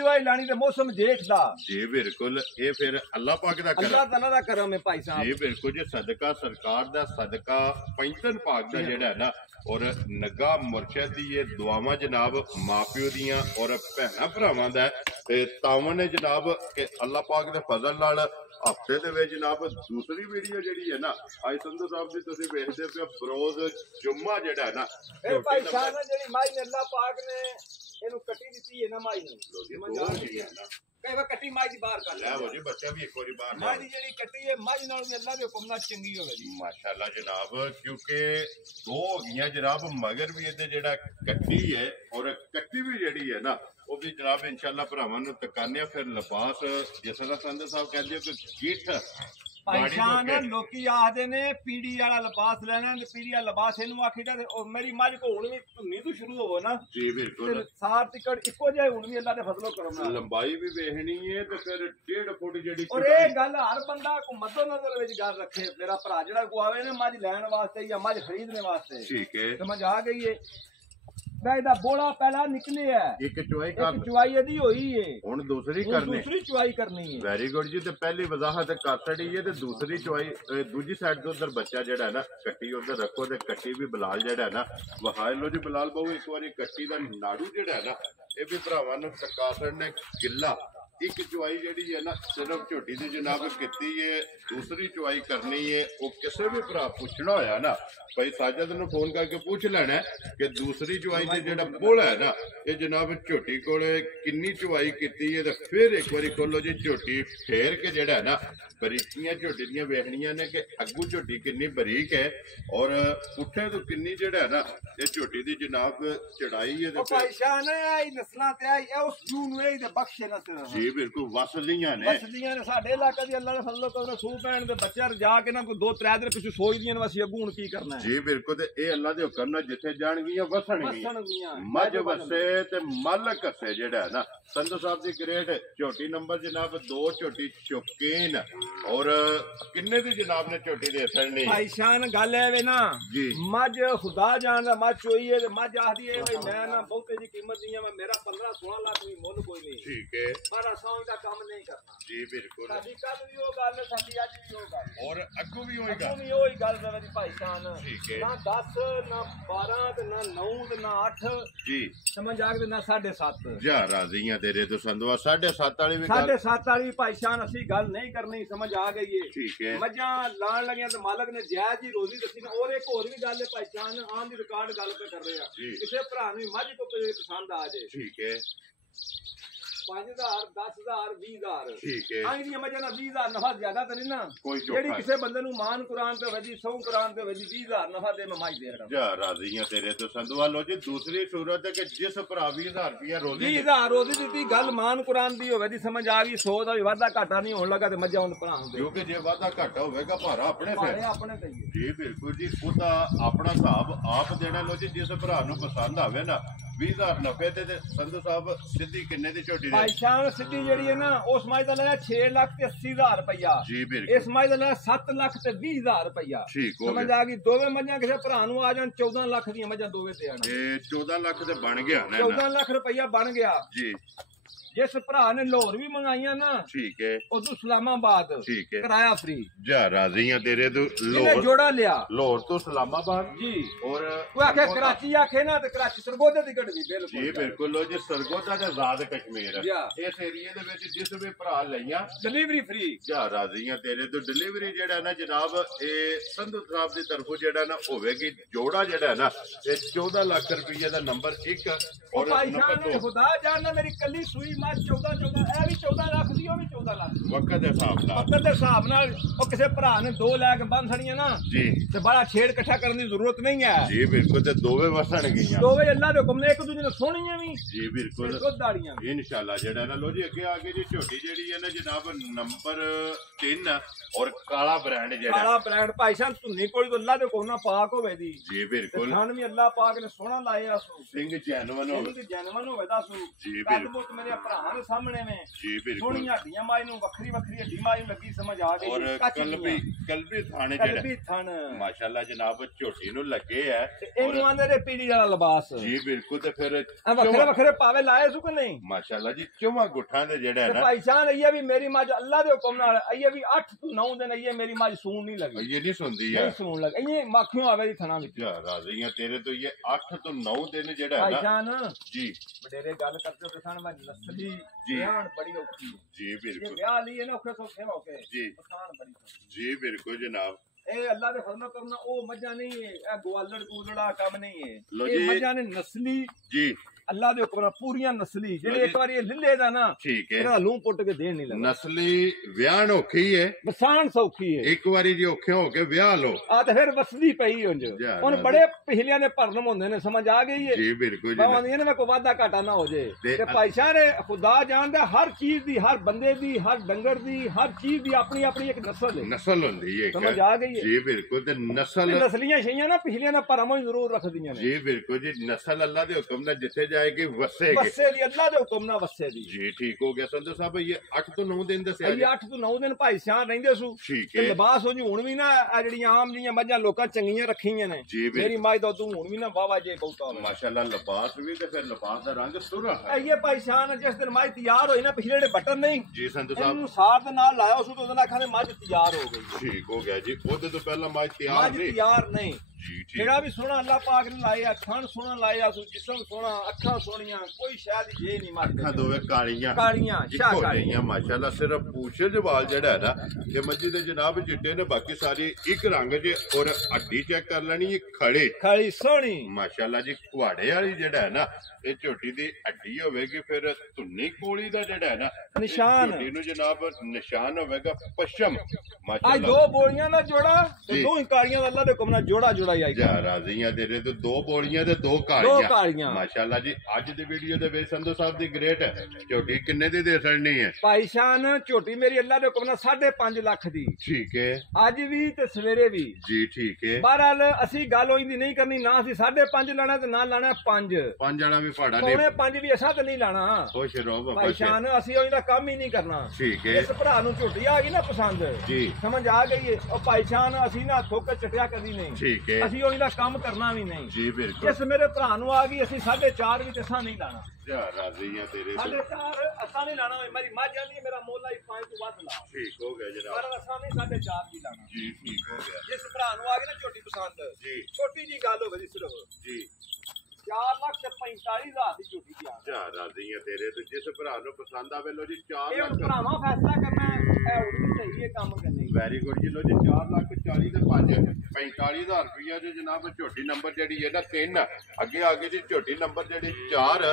ਵਾਰੀ ਲਾਣੀ ਤੇ ਮੌਸਮ ਜੇਠ ਦਾ ਜੀ ਬਿਲਕੁਲ ਇਹ ਫਿਰ ਅੱਲਾ ਪਾਕ ਦਾ ਕਰਮ ਅੱਲਾ ਤਾਲਾ ਦਾ ਕਰਮ ਹੈ ਭਾਈ ਸਾਹਿਬ ਜੀ ਬਿਲਕੁਲ ਜੀ ਸਦਕਾ ਸਰਕਾਰ ਦਾ ਸਦਕਾ ਪੈਂਤਨ ਪਾਕ ਦਾ ਜਿਹੜਾ ਹੈ ਨਾ ਔਰ ਨਗਾ ਮੁਰਸ਼ਦ ਦੀ ਇਹ ਦੁਆਵਾਂ ਜਨਾਬ ਮਾਪਿਓ ਦੀਆਂ ਔਰ ਭੈਣਾਂ ਭਰਾਵਾਂ ਦਾ ਤੇ ਤਾਵਨ ਨੇ ਜਨਾਬ ਕਿ ਅੱਲਾ ਪਾਕ ਦੇ ਫਜ਼ਲ ਨਾਲ ਹਫਤੇ ਦੇ ਵਿੱਚ ਜਨਾਬ ਦੂਸਰੀ ਵੀਡੀਓ ਜਿਹੜੀ ਹੈ ਨਾ ਅੱਜ ਸੰਧੂ ਸਾਹਿਬ ਦੀ ਤੁਸੀਂ ਵੇਖਦੇ ਪਿਓ ਬਰੋਜ਼ ਜੁਮਾ ਜਿਹੜਾ ਹੈ ਨਾ ਇਹ ਭਾਈ ਸਾਹਿਬ ਜਿਹੜੀ ਮਾਈ ਨੇ ਅੱਲਾ ਪਾਕ ਨੇ ਇਹਨੂੰ ਕੱਟੀ ਦਿੱਤੀ ਹੈ ਨਾ ਮਾਈ ਨੂੰ ਕਈ ਵਾਰ ਕੱਟੀ ਮੱਝ ਦੀ ਬਾਹਰ ਕਰ ਲੈ ਹੋ ਜੀ ਬੱਚਾ ਵੀ ਇੱਕ ਵਾਰੀ ਬਾਹਰ ਮੱਝ ਦੀ ਜਿਹੜੀ ਕੱਟੀ ਹੈ ਮੱਝ ਨਾਲ ਵੀ ਅੱਲਾ ਦੇ ਹੁਕਮ ਨਾਲ ਚੰਗੀ ਹੋਵੇ ਜੀ ਮਾਸ਼ਾਅੱਲਾ ਜਨਾਬ ਕਿਉਂਕਿ ਦੋ ਹੋ ਗਈਆਂ ਜਨਾਬ ਮਗਰ ਵੀ ਇਹਦੇ ਜਿਹੜਾ ਕੱਟੀ ਹੈ ਔਰ ਕੱਟੀ ਵੀ ਜਿਹੜੀ ਹੈ ਨਾ ਉਹ ਵੀ ਜਨਾਬ ਇਨਸ਼ਾਅੱਲਾ ਭਰਾਵਾਂ ਨੂੰ ਤਕਾਨੇ ਫਿਰ ਲਿਬਾਸ ਜਿਸ ਤਰ੍ਹਾਂ ਸੰਧੂ ਸਾਹਿਬ ਕਹਿੰਦੇ ਕਿ ਗਿੱਠ ਭਾਈਸ਼ਾਨ ਲੋਕੀ ਆਖਦੇ ਨੇ ਪੀੜੀ ਵਾਲਾ ਲਿਬਾਸ ਲੈਣਾ ਤੇ ਪੀੜੀ ਵਾਲਾ ਲਿਬਾਸ ਇਹਨੂੰ ਆਖੀਦਾ ਤੇ ਉਹ ਮੇਰੀ ਮੱਝ ਕੋ ਹੁਣ ਵੀ ਧੁੰਨੀ ਤੋਂ ਸ਼ੁਰੂ ਹੋਵੋ ਨਾ ਜੀ ਬਿਲਕੁਲ ਸਾਰ ਟਿਕਟ ਇੱਕੋ ਜਿਹਾ ਹੁਣ ਵੀ ਅੱਲਾ ਦੇ ਫਜ਼ਲੋ ਕਰਮ ਨਾਲ ਲੰਬਾਈ ਵੀ ਵੇਖਣੀ ਹੈ ਤੇ ਫਿਰ 1.5 ਫੁੱਟ ਜਿਹੜੀ ਔਰ ਇਹ ਗੱਲ ਹਰ ਬੰਦਾ ਕੋ ਮੱਦੋ ਨਜ਼ਰ ਵਿੱਚ ਗੱਲ ਰੱਖੇ ਮੇਰਾ ਭਰਾ ਜਿਹੜਾ ਕੋ ਆਵੇ ਨਾ ਮੱਝ ਲੈਣ ਵਾਸਤੇ ਜਾਂ ਮੱਝ ਖਰੀਦਣੇ ਵਾਸਤੇ ਠੀਕ ਹੈ ਸਮਝ ਆ ਗਈ ਹੈ ਮੈਂ ਇਹਦਾ ਬੋਲਾ ਪਹਿਲਾਂ ਨਿਕਲਿਆ ਇੱਕ ਚੁਆਈ ਕਰ ਚੁਆਈ ਇਹਦੀ ਹੋਈ ਏ ਹੁਣ ਦੂਸਰੀ ਕਰਨੀ ਦੂਸਰੀ ਚੁਆਈ ਕਰਨੀ ਹੈ ਵੈਰੀ ਗੁੱਡ ਜੀ ਤੇ ਪਹਿਲੀ ਵਜ਼ਾਹਤ ਕਰ ਛੜੀ ਹੈ ਤੇ ਦੂਸਰੀ ਚੁਆਈ ਦੂਜੀ ਸਾਈਡ ਤੋਂ ਉਧਰ ਬੱਚਾ ਜਿਹੜਾ ਨਾ ਕੱਟੀ ਉਧਰ ਰੱਖੋ ਤੇ ਕੱਟੀ ਵੀ ਬਲਾਲ ਜਿਹੜਾ ਨਾ ਵਹਾਇ ਲੋ ਜੀ ਬਲਾਲ ਬਾਬੂ ਇੱਕ ਵਾਰੀ ਕੱਟੀ ਦਾ ਨਾੜੂ ਜਿਹੜਾ ਨਾ ਇਹ ਵੀ ਭਰਾਵਾਂ ਨੂੰ ਕਾਸੜ ਨੇ ਕਿੱਲਾ ਇੱਕ ਚੁਆਈ ਜਿਹੜੀ ਹੈ ਨਾ ਸਿਰਫ ਝੋਟੀ ਦੀ ਜਨਾਬ ਕੀਤੀ ਹੈ ਦੂਸਰੀ ਚੁਆਈ ਕਰਨੀ ਹੈ ਉਹ ਕਿਸੇ ਵੀ ਭਰਾ ਪੁੱਛਣਾ ਹੋਇਆ ਨਾ ਭਾਈ ਸਾਜਦ ਨੂੰ ਫੋਨ ਕਰਕੇ ਪੁੱਛ ਲੈਣਾ ਕਿ ਦੂਸਰੀ ਚੁਆਈ ਤੇ ਜਿਹੜਾ ਬੋਲਾ ਹੈ ਨਾ ਇਹ ਜਨਾਬ ਝੋਟੀ ਕੋਲੇ ਕਿੰਨੀ ਚੁਆਈ ਕੀਤੀ ਹੈ ਤੇ ਫਿਰ ਇੱਕ ਵਾਰੀ ਖੋਲੋ ਜੀ ਝੋਟੀ ਫੇਰ ਕੇ ਜਿਹੜਾ ਨਾ ਬਰੀਕੀਆਂ ਝੋਟੀ ਦੀਆਂ ਵੇਖਣੀਆਂ ਨੇ ਕਿ ਅੱਗੂ ਝੋਟੀ ਕਿੰਨੀ ਬਰੀਕ ਹੈ ਔਰ ਪੁੱਠੇ ਤੋਂ ਕਿੰਨੀ ਜਿਹੜਾ ਨਾ ਇਹ ਝੋਟੀ ਦੀ ਜਨਾਬ ਚੜਾਈ ਹੈ ਤੇ ਭਾਈਸ਼ਾਨ ਇਹ ਨਸਲਾਂ ਤੇ ਆਈ ਉਸ ਜੂ ਨੂੰ ਇਹ ਬਖਸ਼ੇ ਨਾ ਜੀ ਬਿਲਕੁਲ ਵਸਦੀਆਂ ਨੇ ਵਸਦੀਆਂ ਨੇ ਸਾਡੇ ਇਲਾਕੇ ਦੀ ਅੱਲਾ ਦੇ ਫਜ਼ਲ ਤੋਂ ਸੂ ਪੈਣ ਦੇ ਬੱਚੇ ਰਜਾ ਕੇ ਨਾ ਕੋਈ 2-3 ਦਿਨ ਪਿੱਛੇ ਸੋਚਦੀਆਂ ਨੇ ਅਸੀਂ ਅੱਗੂ ਹੁਣ ਕੀ ਕਰਨਾ ਹੈ ਜੀ ਬਿਲਕੁਲ ਤੇ ਇਹ ਅੱਲਾ ਦੇ ਹੁਕਮ ਨਾਲ ਜਿੱਥੇ ਜਾਣਗੀਆਂ ਵਸਣਗੀਆਂ ਮੱਝ ਵਸੇ ਤੇ ਮੱਲ ਕੱਸੇ ਜਿਹੜਾ ਨਾ ਸੰਧੂ ਸਾਹਿਬ ਦੀ ਗ੍ਰੇਡ ਝੋਟੀ ਨੰਬਰ ਜਨਾਬ 2 ਝੋਟੀ ਚੁੱਕੀਨ ਔਰ ਕਿੰਨੇ ਦੀ ਜਨਾਬ ਨੇ ਝੋਟੀ ਦੇ ਅਸਲ ਨਹੀਂ ਭਾਈਸ਼ਾਨ ਗੱਲ ਹੈ ਵੇ ਨਾ ਜੀ ਮੱਝ ਖੁਦਾ ਜਾਣਦਾ ਮੱਝ ਚੋਈ ਹੈ ਤੇ ਮੱਝ ਆਖਦੀ ਹੈ ਬਈ ਮੈਂ ਨਾ ਬਹੁਤੇ ਦੀ ਕੀਮਤ ਨਹੀਂ ਹੈ ਮੇਰਾ 15-16 ਲੱਖ ਵੀ ਮੁੱਲ ਕੋਈ ਨਹੀਂ ਠੀਕ ਹੈ ਪਰ ਅਸਾਂ ਦਾ ਕੰਮ ਨਹੀਂ ਕਰਨਾ ਜੀ ਬਿਲਕੁਲ ਸਾਡੀ ਕੱਲ ਵੀ ਉਹ ਗੱਲ ਸਾਡੀ ਅੱਜ ਵੀ ਉਹ ਗੱਲ ਔਰ ਅੱਗੋਂ ਵੀ ਹੋਏਗਾ ਅੱਗੋਂ ਵੀ ਉਹੀ ਗੱਲ ਹੈ ਮੇਰੀ ਭਾਈਸ਼ਾਨ ਠੀਕ ਹੈ ਨਾ 10 ਨਾ 12 ਤੇ ਨਾ 9 ਤੇ ਨਾ 8 ਜੀ ਸਮਝ ਆ ਗਈ ਨਾ 7.5 ਜਾ ਰਾਜ਼ੀਆਂ ਤੇਰੇ ਤੋਂ ਸੰਧਵਾ 7.5 ਵਾਲੀ ਵੀ ਗੱਲ 7.5 ਵਾਲੀ ਭਾਈਸ਼ਾਨ ਅਸੀਂ ਗੱਲ ਨਹੀਂ ਕਰਨੀ ਸਮਝ ਆ ਗਈ ਏ ਠੀਕ ਹੈ ਮੱਝਾਂ ਲਾਣ ਲੱਗੀਆਂ ਤੇ ਮਾਲਕ ਨੇ ਜਾਇਜ਼ ਹੀ ਰੋਜ਼ੀ ਦੱਸੀ ਨਾ ਔਰ ਇੱਕ ਹੋਰ ਵੀ ਗੱਲ ਹੈ ਭਾਈਸ਼ਾਨ ਆਨ ਦੀ ਰਿਕਾਰਡ ਗੱਲ ਤੇ ਕਰ ਰਹੇ ਆ ਕਿਸੇ ਭਰਾ ਨੂੰ ਮੱਝ ਕੋ ਪਸੰਦ ਆ ਜਾਏ ਠੀਕ ਹੈ 5,000 10,000 20,000 ਠੀਕ ਹੈ ਆਈ ਦੀਆਂ ਮੱਝਾਂ ਦਾ 20,000 ਨਫਾ ਜ਼ਿਆਦਾ ਤਾਂ ਨਹੀਂ ਨਾ ਕੋਈ ਜਿਹੜੀ ਕਿਸੇ ਬੰਦੇ ਨੂੰ ਮਾਨ ਕੁਰਾਨ ਤੇ ਵਜੀ ਸੌ ਕੁਰਾਨ ਤੇ ਵਜੀ 20,000 ਨਫਾ ਦੇ ਮੈਂ ਮੱਝ ਦੇ ਰਹਾ ਜਾ ਰਾਜ਼ੀਆਂ ਤੇਰੇ ਤੋਂ ਸੰਧਵਾ ਲੋ ਜੀ ਦੂਸਰੀ ਸੂਰਤ ਹੈ ਕਿ ਜਿਸ ਭਰਾ 20,000 ਰੁਪਇਆ ਰੋਜ਼ੀ 20,000 ਰੋਜ਼ੀ ਦਿੱਤੀ ਗੱਲ ਮਾਨ ਕੁਰਾਨ ਦੀ ਹੋਵੇ ਦੀ ਸਮਝ ਆ ਗਈ 100 ਦਾ ਵੀ ਵਾਧਾ ਘਾਟਾ ਨਹੀਂ ਹੋਣ ਲੱਗਾ ਤੇ ਮੱਝਾਂ ਹੁਣ ਭਰਾ ਹੁੰਦੇ ਕਿਉਂਕਿ ਜੇ ਵਾਧਾ ਘਾਟਾ ਹੋਵੇਗਾ ਭਾਰਾ ਆਪਣੇ ਸਿਰ ਆਪਣੇ ਤੇ ਜੀ ਬਿਲਕੁਲ ਜੀ ਉਹਦਾ ਆਪਣਾ ਹਿਸਾਬ ਆਪ ਦੇਣਾ ਲੋ ਜੀ ਜਿਸ ਭਰਾ ਨੂੰ ਪਸੰਦ ਆਵੇ ਨਾ 20,000 ਨਫੇ ਤੇ ਸੰਧੂ ਸਾਹਿਬ ਸਿੱਧੀ ਕਿੰਨੇ ਦੀ ਝੋਟੀ ਦੇ ਭਾਈਸ਼ਾਨ ਸਿੱਧੀ ਜਿਹੜੀ ਹੈ ਨਾ ਉਸ ਮੱਝ ਦਾ ਲਿਆ 6,80,000 ਰੁਪਇਆ ਜੀ ਬਿਲਕੁਲ ਇਸ ਮੱਝ ਦਾ ਲਿਆ 7,20,000 ਰੁਪਇਆ ਠੀਕ ਹੋ ਸਮਝ ਗਿਆ ਆ ਗਈ ਦੋਵੇਂ ਮੱਝਾਂ ਕਿਸੇ ਭਰਾ ਨੂੰ ਆ ਜਾਣ 14 ਲੱਖ ਦੀਆਂ ਮੱਝਾਂ ਦੋਵੇਂ ਤੇ ਆਣ ਇਹ 14 ਲੱਖ ਤੇ ਬਣ ਗਿਆ ਨਾ 14 ਲੱਖ ਰੁਪਇਆ ਬਣ ਗਿਆ ਜੀ ਜਿਸ ਭਰਾ ਨੇ ਲਾਹੌਰ ਵੀ ਮੰਗਾਈਆਂ ਨਾ ਠੀਕ ਹੈ ਉਦੋਂ ਇਸਲਾਮਾਬਾਦ ਠੀਕ ਹੈ ਕਿਰਾਇਆ ਫ੍ਰੀ ਜਾ ਰਾਜ਼ੀਆਂ ਤੇਰੇ ਤੋਂ ਇਹਨੇ ਲਾਹੌਰ ਜੋੜਾ ਲਿਆ ਲਾਹੌਰ ਤੋਂ ਇਸਲਾਮਾਬਾਦ ਜੀ ਔਰ ਉਹ ਆਖੇ ਕਰਾਚੀ ਆਖੇ ਨਾ ਤੇ ਕਰਾਚੀ ਸਰਗੋਧੇ ਦੀ ਗੱਡੀ ਬਿਲਕੁਲ ਜੀ ਬਿਲਕੁਲ ਲੋ ਜੀ ਸਰਗੋਧਾ ਤੇ ਆਜ਼ਾਦ ਕਸ਼ਮੀਰ ਜੀ। ਇਸ ਏਰੀਏ ਦੇ ਵਿੱਚ ਜਿਸ ਵੀ ਭਰਾ ਲਈਆਂ ਡਿਲੀਵਰੀ ਫ੍ਰੀ ਜਾ ਰਾਜ਼ੀਆਂ ਤੇਰੇ ਤੋਂ ਡਿਲੀਵਰੀ ਜਿਹੜਾ ਨਾ ਜਨਾਬ ਇਹ ਸੰਧੂ ਸਾਹਿਬ ਦੀ ਤਰਫੋਂ ਜਿਹੜਾ ਨਾ ਹੋਵੇਗੀ ਜੋੜਾ ਜਿਹੜਾ ਨਾ ਇਹ 14 ਲੱਖ ਰੁਪਏ ਦਾ ਨੰਬਰ 1 ਔਰ ਭਾਈ ਨੰਬਰ ਸਾਹਿਬ 2 ਖੁਦਾ ਜਾਣਦਾ ਮੇਰੀ ਕੱਲੀ ਸੂਈ ਮੱਝ 14 ਇਹ ਵੀ 14 ਲੱਖ ਦੀ ਉਹ ਵੀ 14 ਲੱਖ ਵਕਤ ਦੇ ਹਿਸਾਬ ਨਾਲ ਪੱਤਰ ਦੇ ਹਿਸਾਬ ਨਾਲ ਉਹ ਕਿਸੇ ਭਰਾ ਨੇ 2 ਲੈ ਕੇ ਬੰਨ ਛੜੀਆਂ ਨਾ ਜੀ ਤੇ ਬੜਾ ਛੇੜ ਇਕੱਠਾ ਕਰਨ ਦੀ ਜ਼ਰੂਰਤ ਨਹੀਂ ਹੈ ਜੀ ਬਿਲਕੁਲ ਤੇ ਦੋਵੇਂ ਵਸਣ ਗਈਆਂ ਦੋਵੇਂ ਅੱਲਾ ਦੇ ਹੁਕਮ ਨੇ ਇੱਕ ਦੂਜੇ ਨੂੰ ਸੋਹਣੀਆਂ ਵੀ ਜੀ ਬਿਲਕੁਲ ਦੁੱਧ ਵਾਲੀਆਂ ਵੀ ਇਨਸ਼ਾਅੱਲਾ ਜਿਹੜਾ ਨਾ ਲੋ ਜੀ ਅੱਗੇ ਆ ਕੇ ਜੀ ਝੋਟੀ ਜਿਹੜੀ ਹੈ ਨਾ ਜਨਾਬ ਨੰਬਰ 3 ਔਰ ਕਾਲਾ ਬ੍ਰਾਂਡ ਜਿਹੜਾ ਕਾਲਾ ਬ੍ਰਾਂਡ ਭਾਈ ਸਾਹਿਬ ਧੁੰਨੀ ਕੋਲ ਤੋਂ ਅੱਲਾ ਦੇ ਹੁਕਮ ਨਾਲ ਪਾਕ ਹੋਵੇ ਦੀ ਜੀ ਬਿਲਕੁਲ ਖਾਨ ਵੀ ਅੱਲਾ ਪਾਕ ਨੇ ਸੋਹਣਾ ਲਾਇਆ ਸੂ ਸਿੰਘ ਜੈਨਵਨ ਹੋਵੇ ਸਿੰਘ ਜਨਮਨ ਹੋਵੇ ਦਾ ਸੂ ਜੀ ਕੱਦ ਮੇਰੇ ਭਰਾ ਦੇ ਸਾਹਮਣੇ ਨੇ ਜੀ ਬਿਲਕੁਲ ਸੋਹਣੀਆਂ ਹੱਡੀਆਂ ਮਾਈ ਨੂੰ ਵੱਖਰੀ ਵੱਖਰੀ ਹੱਡੀ ਮਾਈ ਨੂੰ ਲੱਗੀ ਸਮਝ ਆ ਗਈ ਔਰ ਕਲਬੀ ਥਾਣੇ ਜਿਹੜਾ ਕਲਬੀ ਥਣ ਮਾਸ਼ਾਅੱਲਾ ਜਨਾਬ ਝੋਟੀ ਨੂੰ ਲੱਗੇ ਹੈ ਤੇ ਇਹਨੂੰ ਆਂਦੇ ਨੇ ਪੀੜੀ ਵਾਲਾ ਲਿਬਾਸ ਜੀ ਬਿਲਕੁਲ ਤੇ ਫਿਰ ਆ ਵੱਖਰੇ ਵੱਖਰੇ ਪਾਵੇ ਲਾਏ ਸੂ ਕਿ ਨਹੀਂ ਮਾਸ਼ਾਅੱਲਾ ਜੀ ਚੌਵਾਂ ਗੁੱਠਾਂ ਦੇ ਜਿਹੜਾ ਹੈ ਤੇ ਨਾ ਭਾਈ ਜਾਨ ਇਹ ਵੀ ਮੇਰੀ ਮੱਝ ਅੱਲਾ ਦੇ ਹੁਕਮ ਨਾਲ ਇਹ ਵੀ 8 ਤੋਂ 9 ਦਿਨ ਇਹ ਮੇਰੀ ਮੱਝ ਸੂਣ ਨਹੀਂ ਲੱਗੀ ਇਹ ਨਹੀਂ ਸੁਣਦੀ ਨਹੀਂ ਹੈ ਸੂਣ ਲੱਗ ਇਹ ਮਾਖੀਆਂ ਆਵੇ ਦੀ ਥਣਾ ਵਿੱਚ ਜਾ ਰਾਜ਼ੀਆਂ ਤੇਰੇ ਤੋਂ ਇਹ 8 ਤੋਂ 9 ਦਿਨ ਜਿਹੜਾ ਹੈ ਭਾਈ ਨਾ ਜਾਨ ਜੀ ਬਡੇਰੇ ਗੱਲ ਕਰਦੇ ਹੋ ਕਿਸਾਨ ਮੈਂ ਨਸਲੀ ਜੀ। ਬਿਆਨ ਬੜੀ ਔਖੀ ਹੈ ਜੀ ਇਹ ਬਿਲਕੁਲ ਵਿਆਹ ਲਈ ਇਹ ਨਾ ਔਖੇ ਸੌਖੇ ਹੋ ਕੇ ਜੀ। ਕਿਸਾਨ ਬੜੀ ਸੌਖੀ। ਜੀ ਬਿਲਕੁਲ ਜਨਾਬ ਇਹ ਅੱਲਾ ਦੇ ਫਜ਼ਲ ਕਰਨਾ ਉਹ ਮੱਝਾਂ ਨਹੀਂ ਹੈ ਇਹ ਗਵਾਲੜ ਕੂਲੜਾ ਕੰਮ ਨਹੀਂ ਲਓ ਹੈ ਇਹ ਜੀ। ਮੱਝਾਂ ਨੇ ਨਸਲੀ ਜੀ ਅੱਲਾ ਦੇ ਹੁਕਮ ਨਾਲ ਪੂਰੀਆਂ ਨਸਲੀ ਜਿਹੜੇ ਇੱਕ ਵਾਰੀ ਲਿੱਲੇ ਦਾ ਨਾ ਠੀਕ ਹੈ ਇਹਦਾ ਲੂੰ ਪੁੱਟ ਕੇ ਦੇਣ ਨਹੀਂ ਲੱਗਦਾ ਨਸਲੀ ਵਿਆਹ ਔਖੀ ਹੈ ਵਸਾਣ ਸੌਖੀ ਹੈ ਇੱਕ ਵਾਰੀ ਜੇ ਔਖੇ ਹੋ ਕੇ ਵਿਆਹ ਲੋ ਆ ਤੇ ਫਿਰ ਵਸਦੀ ਪਈ ਉਂਝ ਹੁਣ ਬੜੇ ਪਿਛਲਿਆਂ ਦੇ ਭਰਮ ਹੁੰਦੇ ਨੇ ਸਮਝ ਆ ਗਈ ਹੈ ਜੀ ਬਿਲਕੁਲ ਜੀ ਬਾਵਾਂ ਨੇ ਕੋਈ ਵਾਧਾ ਘਾਟਾ ਨਾ ਹੋ ਜੇ ਤੇ ਭਾਈਸ਼ਾਹ ਨੇ ਖੁਦਾ ਜਾਣਦਾ ਹਰ ਚੀਜ਼ ਦੀ ਹਰ ਬੰਦੇ ਦੀ ਹਰ ਡੰਗਰ ਦੀ ਹਰ ਚੀਜ਼ ਦੀ ਆਪਣੀ ਆਪਣੀ ਇੱਕ ਨਸਲ ਹੈ ਨਸਲ ਹੁੰਦੀ ਹੈ ਸਮਝ ਆ ਗਈ ਹੈ ਜੀ ਬਿਲਕੁਲ ਤੇ ਨਸਲ ਨਸਲੀਆਂ ਸ਼ਈਆਂ ਨਾ ਪਿਛਲੀਆਂ ਦਾ ਭਰਮ ਜ਼ਰੂਰ ਰੱਖਦੀਆਂ ਨੇ ਜੀ ਬਿਲਕੁਲ ਜੀ ਨਸਲ ਅੱਲਾ ਦੇ ਹੁਕਮ ਨਾਲ ਜਿੱਥੇ ਜਾਏਗੀ ਵਸੇਗੀ ਵਸੇ ਦੀ ਅੱਲਾ ਦੇ ਹੁਕਮ ਨਾਲ ਵਸੇ ਦੀ ਜੀ ਠੀਕ ਹੋ ਗਿਆ ਸੰਧੂ ਸਾਹਿਬ ਇਹ 8 ਤੋਂ 9 ਦਿਨ ਦੱਸਿਆ ਇਹ 8 ਤੋਂ 9 ਦਿਨ ਭਾਈ ਸਿਆਂ ਰਹਿੰਦੇ ਸੂ ਠੀਕ ਤੇ ਹੈ ਲਿਬਾਸ ਹੋ ਜੀ ਹੁਣ ਵੀ ਨਾ ਆ ਜਿਹੜੀਆਂ ਆਮ ਜੀਆਂ ਮੱਝਾਂ ਲੋਕਾਂ ਚੰਗੀਆਂ ਰੱਖੀਆਂ ਨੇ ਮੇਰੀ ਮਾਈ ਦਾ ਤੂੰ ਹੁਣ ਵੀ ਨਾ ਵਾਵਾ ਜੇ ਬਹੁਤਾ ਮਾਸ਼ਾਅੱਲਾ ਲਿਬਾਸ ਵੀ ਤੇ ਫਿਰ ਲਿਬਾਸ ਦਾ ਰੰਗ ਸੁਰਾ ਹੈ ਇਹ ਭਾਈ ਸਿਆਂ ਜਿਸ ਦਿਨ ਮਾਈ ਤਿਆਰ ਹੋਈ ਨਾ ਪਿਛਲੇ ਜਿਹੜੇ ਬਟਨ ਨਹੀਂ ਜੀ ਸੰਧੂ ਸਾਹਿਬ ਇਹਨੂੰ ਸਾਰ ਦੇ ਨਾਲ ਲਾਇਆ ਉਸ ਤੋਂ ਉਹਦੇ ਨਾਲ ਅੱਖਾਂ ਦੇ ਮੱਝ ਤਿਆਰ ਹੋ ਗਈ ਠੀਕ ਹੋ ਗਿਆ ਜੀ ਉਹਦੇ ਤੋਂ ਪਹਿਲਾਂ ਮਾਈ ਤਿਆਰ ਮੱਝ ਨਹੀਂ ਤਿਆਰ ਨਹੀਂ ਜੀ ਠੀਕ ਜਿਹੜਾ ਵੀ ਸੋਹਣਾ ਅੱਲਾਹ ਪਾਕ ਨੇ ਲਾਇਆ ਥਣ ਸੋਹਣਾ ਲਾਇਆ ਸੋ ਜਿਸਮ ਸੋਹਣਾ ਅੱਖਾਂ ਸੋਹਣੀਆਂ ਕੋਈ ਸ਼ਾਇਦ ਜੇ ਨਹੀਂ ਮਾਰਦੇ ਅੱਖਾਂ ਦੋਵੇਂ ਕਾਲੀਆਂ ਕਾਲੀਆਂ ਇੱਕੋ ਜਿਹੀਆਂ ਮਾਸ਼ਾਅੱਲਾ ਸਿਰਫ ਪੂਛੇ ਦੇ ਵਾਲ ਜਿਹੜਾ ਹੈ ਨਾ ਇਹ ਮੱਝੀ ਦੇ ਜਨਾਬ ਚਿੱਟੇ ਨੇ ਬਾਕੀ ਸਾਰੀ ਇੱਕ ਰੰਗ ਜੇ ਔਰ ਹੱਡੀ ਚੈੱਕ ਕਰ ਲੈਣੀ ਇਹ ਖੜੇ ਖਾਲੀ ਸੋਹਣੀ ਮਾਸ਼ਾਅੱਲਾ ਜੀ ਕੁਹਾੜੇ ਵਾਲੀ ਜਿਹੜਾ ਹੈ ਨਾ ਇਹ ਝੋਟੀ ਦੀ ਹੱਡੀ ਹੋਵੇਗੀ ਫਿਰ ਧੁੰਨੀ ਕੋਲੀ ਦਾ ਜਿਹੜਾ ਹੈ ਨਾ ਨਿਸ਼ਾਨ ਝੋਟੀ ਨੂੰ ਜਨਾਬ ਨਿਸ਼ਾਨ ਹੋਵੇਗਾ ਪਸ਼ਮ ਅੱਜ ਮਾਸ਼ਾਅੱਲਾ ਦੋ ਬੋਲੀਆਂ ਦਾ ਜੋੜਾ ਤੇ ਦੋ ਹੀ ਕਾਲੀਆਂ ਦਾ ਅੱਲਾਹ ਦੇ ਹੁਕਮ ਨਾਲ ਜੋੜਾ ਜੋੜਾ ਹੀ ਆਈ ਜਾ ਰਾਜ਼ੀਆਂ ਤੇਰੇ ਤੇ ਦੋ ਬੋਲੀਆਂ ਤੇ ਦੋ ਕਾਲੀਆਂ ਕਾਲੀਆਂ ਮਾਸ਼ਾਅੱਲਾ ਜੀ ਅੱਜ ਦੀ ਵੀਡੀਓ ਦੇ ਵਿੱਚ ਸੰਧੂ ਸਾਹਿਬ ਦੀ ਗ੍ਰੇਟ ਝੋਟੀ ਕਿੰਨੇ ਦੀ ਦੇ ਸਕਣੀ ਹੈ ਭਾਈ ਸ਼ਾਨ ਝੋਟੀ ਮੇਰੀ ਅੱਲਾਹ ਦੇ ਹੁਕਮ ਨਾਲ 5.5 ਲੱਖ ਦੀ ਠੀਕ ਹੈ ਅੱਜ ਵੀ ਤੇ ਸਵੇਰੇ ਵੀ ਜੀ ਠੀਕ ਹੈ ਬਹਰਾਲ ਅਸੀਂ ਗੱਲ ਹੋਈ ਦੀ ਨਹੀਂ ਕਰਨੀ ਨਾ ਅਸੀਂ 5.5 ਲਾਣਾ ਤੇ ਨਾ ਲਾਣਾ 5 ਪੰਜ ਵਾਲਾ ਵੀ ਫਾੜਾ ਨਹੀਂ ਪੌਣੇ 5 ਵੀ ਅਸਾਂ ਤੇ ਨਹੀਂ ਲਾਣਾ ਖੁਸ਼ ਰਹੋ ਭਾਈ ਬਾਬਾ ਸ਼ਾਨ ਅਸੀਂ ਉਹਦਾ ਕੰਮ ਹੀ ਨਹੀਂ ਕਰਨਾ ਠੀਕ ਹੈ ਇਸ ਭਰਾ ਨੂੰ ਝੋਟੀ ਆ ਗਈ ਨਾ ਪਸੰਦ ਜੀ ਸਮਝ ਆ ਗਈ ਹੈ ਉਹ ਭਾਈ ਸ਼ਾਨ ਅਸੀਂ ਨਾ ਥੁੱਕ ਚਟਿਆ ਕਦੀ ਨਹੀਂ ਠੀਕ ਹੈ ਅਸੀਂ ਉਹਦਾ ਕੰਮ ਕਰਨਾ ਵੀ ਨਹੀਂ ਜੀ ਬਿਲਕੁਲ ਜਿਸ ਮੇਰੇ ਭਰਾ ਨੂੰ ਆ ਗਈ ਅਸੀਂ 4.5 ਵੀ ਤੇ ਅਸਾਂ ਨਹੀਂ ਲਾਣਾ ਜਾ ਰਾਜ਼ੀਆਂ ਤੇਰੇ ਤੇ 4.5 ਅਸਾਂ ਨਹੀਂ ਲਾਣਾ ਮੇਰੀ ਮੱਝ ਆਂਦੀ ਮੇਰਾ ਮੋਲਾ ਹੀ 5 ਤੋਂ ਵੱਧ ਲਾ ਠੀਕ ਹੋ ਗਿਆ ਜਨਾਬ ਪਰ ਅਸਾਂ ਨਹੀਂ 4.5 ਵੀ ਲਾਣਾ ਜੀ ਠੀਕ ਹੋ ਗਿਆ ਜਿਸ ਭਰਾ ਨੂੰ ਆ ਗਈ ਨਾ ਝੋਟੀ ਪਸੰਦ ਜੀ ਛੋਟੀ ਜੀ ਗੱਲ ਹੋਵੇ ਜੀ ਸਿਰਫ ਜੀ 4,45,000 ਦੀ ਝੋਟੀ ਦੀ ਆ ਜਾ ਰਾਜ਼ੀਆਂ ਤੇਰੇ ਤੇ ਜਿਸ ਭਰਾ ਨੂੰ ਪਸੰਦ ਆਵੇ ਲੋ ਜੀ 4 ਇਹ ਹੁਣ ਲੱਖ ਭਰਾਵਾਂ ਫੈਸਲਾ ਕਰਨਾ ਹੈ ਹੁਣ ਵੀ ਸਹੀ ਹੈ ਕੰਮ ਕਰਨੇ ਵੈਰੀ ਗੁੱਡ ਜੀ ਲੋ ਜੀ 4,40,000 ਤੇ 5 45,000 ਰੁਪਇਆ ਜੀ ਜਨਾਬ ਝੋਟੀ ਨੰਬਰ ਜਿਹੜੀ ਹੈ ਨਾ 3 ਅੱਗੇ ਆਗੇ ਜੀ ਝੋਟੀ ਨੰਬਰ ਜਿਹੜੀ 4